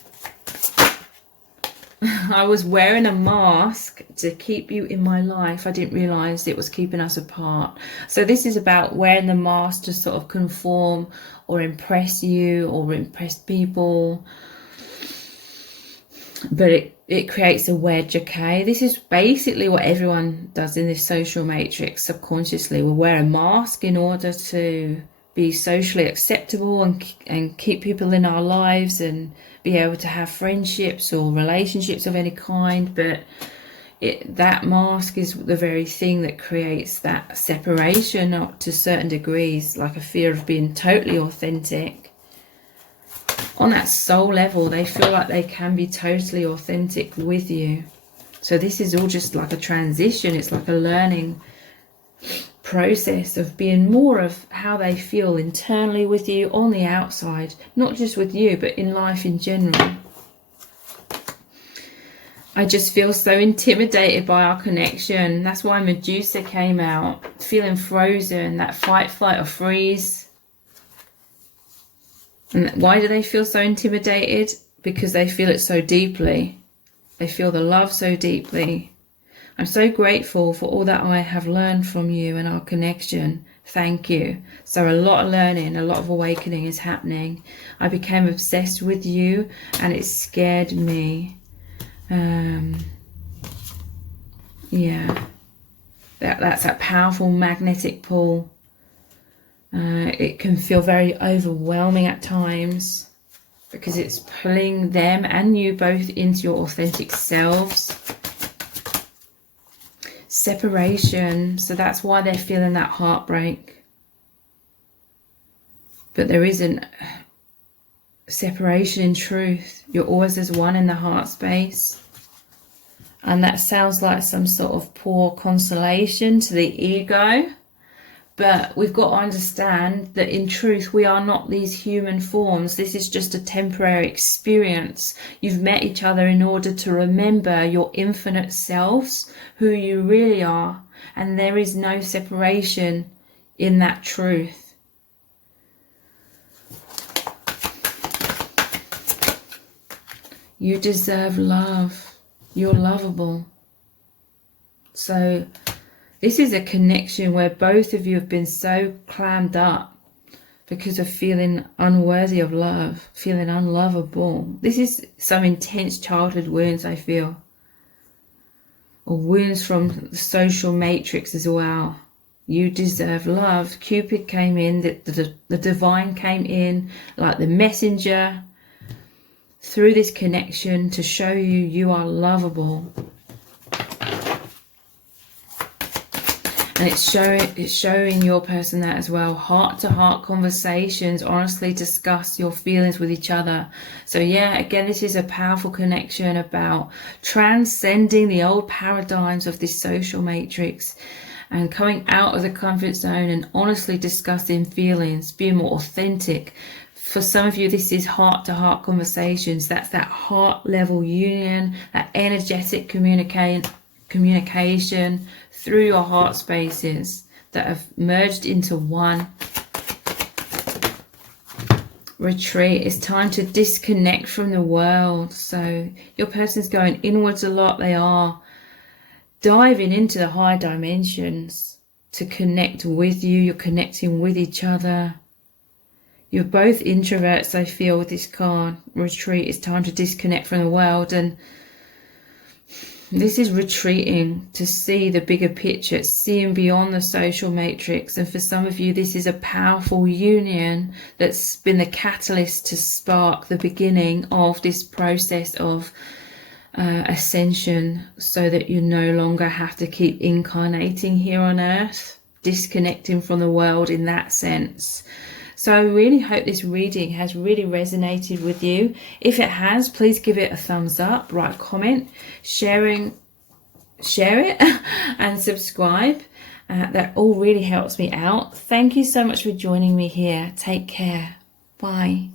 I was wearing a mask to keep you in my life. I didn't realize it was keeping us apart. So this is about wearing the mask to sort of conform or impress you or impress people. But it creates a wedge, okay? This is basically what everyone does in this social matrix subconsciously. We wear a mask in order to be socially acceptable and keep people in our lives and be able to have friendships or relationships of any kind. But that mask is the very thing that creates that separation up to certain degrees, like a fear of being totally authentic. On that soul level, they feel like they can be totally authentic with you. So this is all just like a transition. It's like a learning process of being more of how they feel internally with you on the outside. Not just with you, but in life in general. I just feel so intimidated by our connection. That's why Medusa came out. Feeling frozen, that fight, flight or freeze. And why do they feel so intimidated? Because they feel it so deeply. They feel the love so deeply. I'm so grateful for all that I have learned from you and our connection. Thank you. So a lot of learning, a lot of awakening is happening. I became obsessed with you and it scared me. Yeah. That's that powerful magnetic pull. It can feel very overwhelming at times because it's pulling them and you both into your authentic selves. Separation, so that's why they're feeling that heartbreak. But there isn't separation in truth. You're always as one in the heart space. And that sounds like some sort of poor consolation to the ego. But we've got to understand that in truth, we are not these human forms. This is just a temporary experience. You've met each other in order to remember your infinite selves, who you really are. And there is no separation in that truth. You deserve love. You're lovable. So this is a connection where both of you have been so clammed up because of feeling unworthy of love, feeling unlovable. This is some intense childhood wounds, I feel. Or wounds from the social matrix as well. You deserve love. Cupid came in, the divine came in, like the messenger, through this connection to show you you are lovable. And it's showing your person that as well. Heart-to-heart conversations, honestly discuss your feelings with each other. So yeah, again, this is a powerful connection about transcending the old paradigms of this social matrix and coming out of the comfort zone and honestly discussing feelings, being more authentic. For some of you, this is heart-to-heart conversations. That's that heart-level union, that energetic communication through your heart spaces that have merged into one. Retreat. It's time to disconnect from the world. So your person's going inwards a lot. They are diving into the high dimensions to connect with you. You're connecting with each other. You're both introverts, I feel, with this card. Retreat. It's time to disconnect from the world, and this is retreating to see the bigger picture, seeing beyond the social matrix. And for some of you, this is a powerful union that's been the catalyst to spark the beginning of this process of ascension, so that you no longer have to keep incarnating here on earth, disconnecting from the world in that sense. So I really hope this reading has really resonated with you. If it has, please give it a thumbs up, write a comment, share it and subscribe. That all really helps me out. Thank you so much for joining me here. Take care. Bye.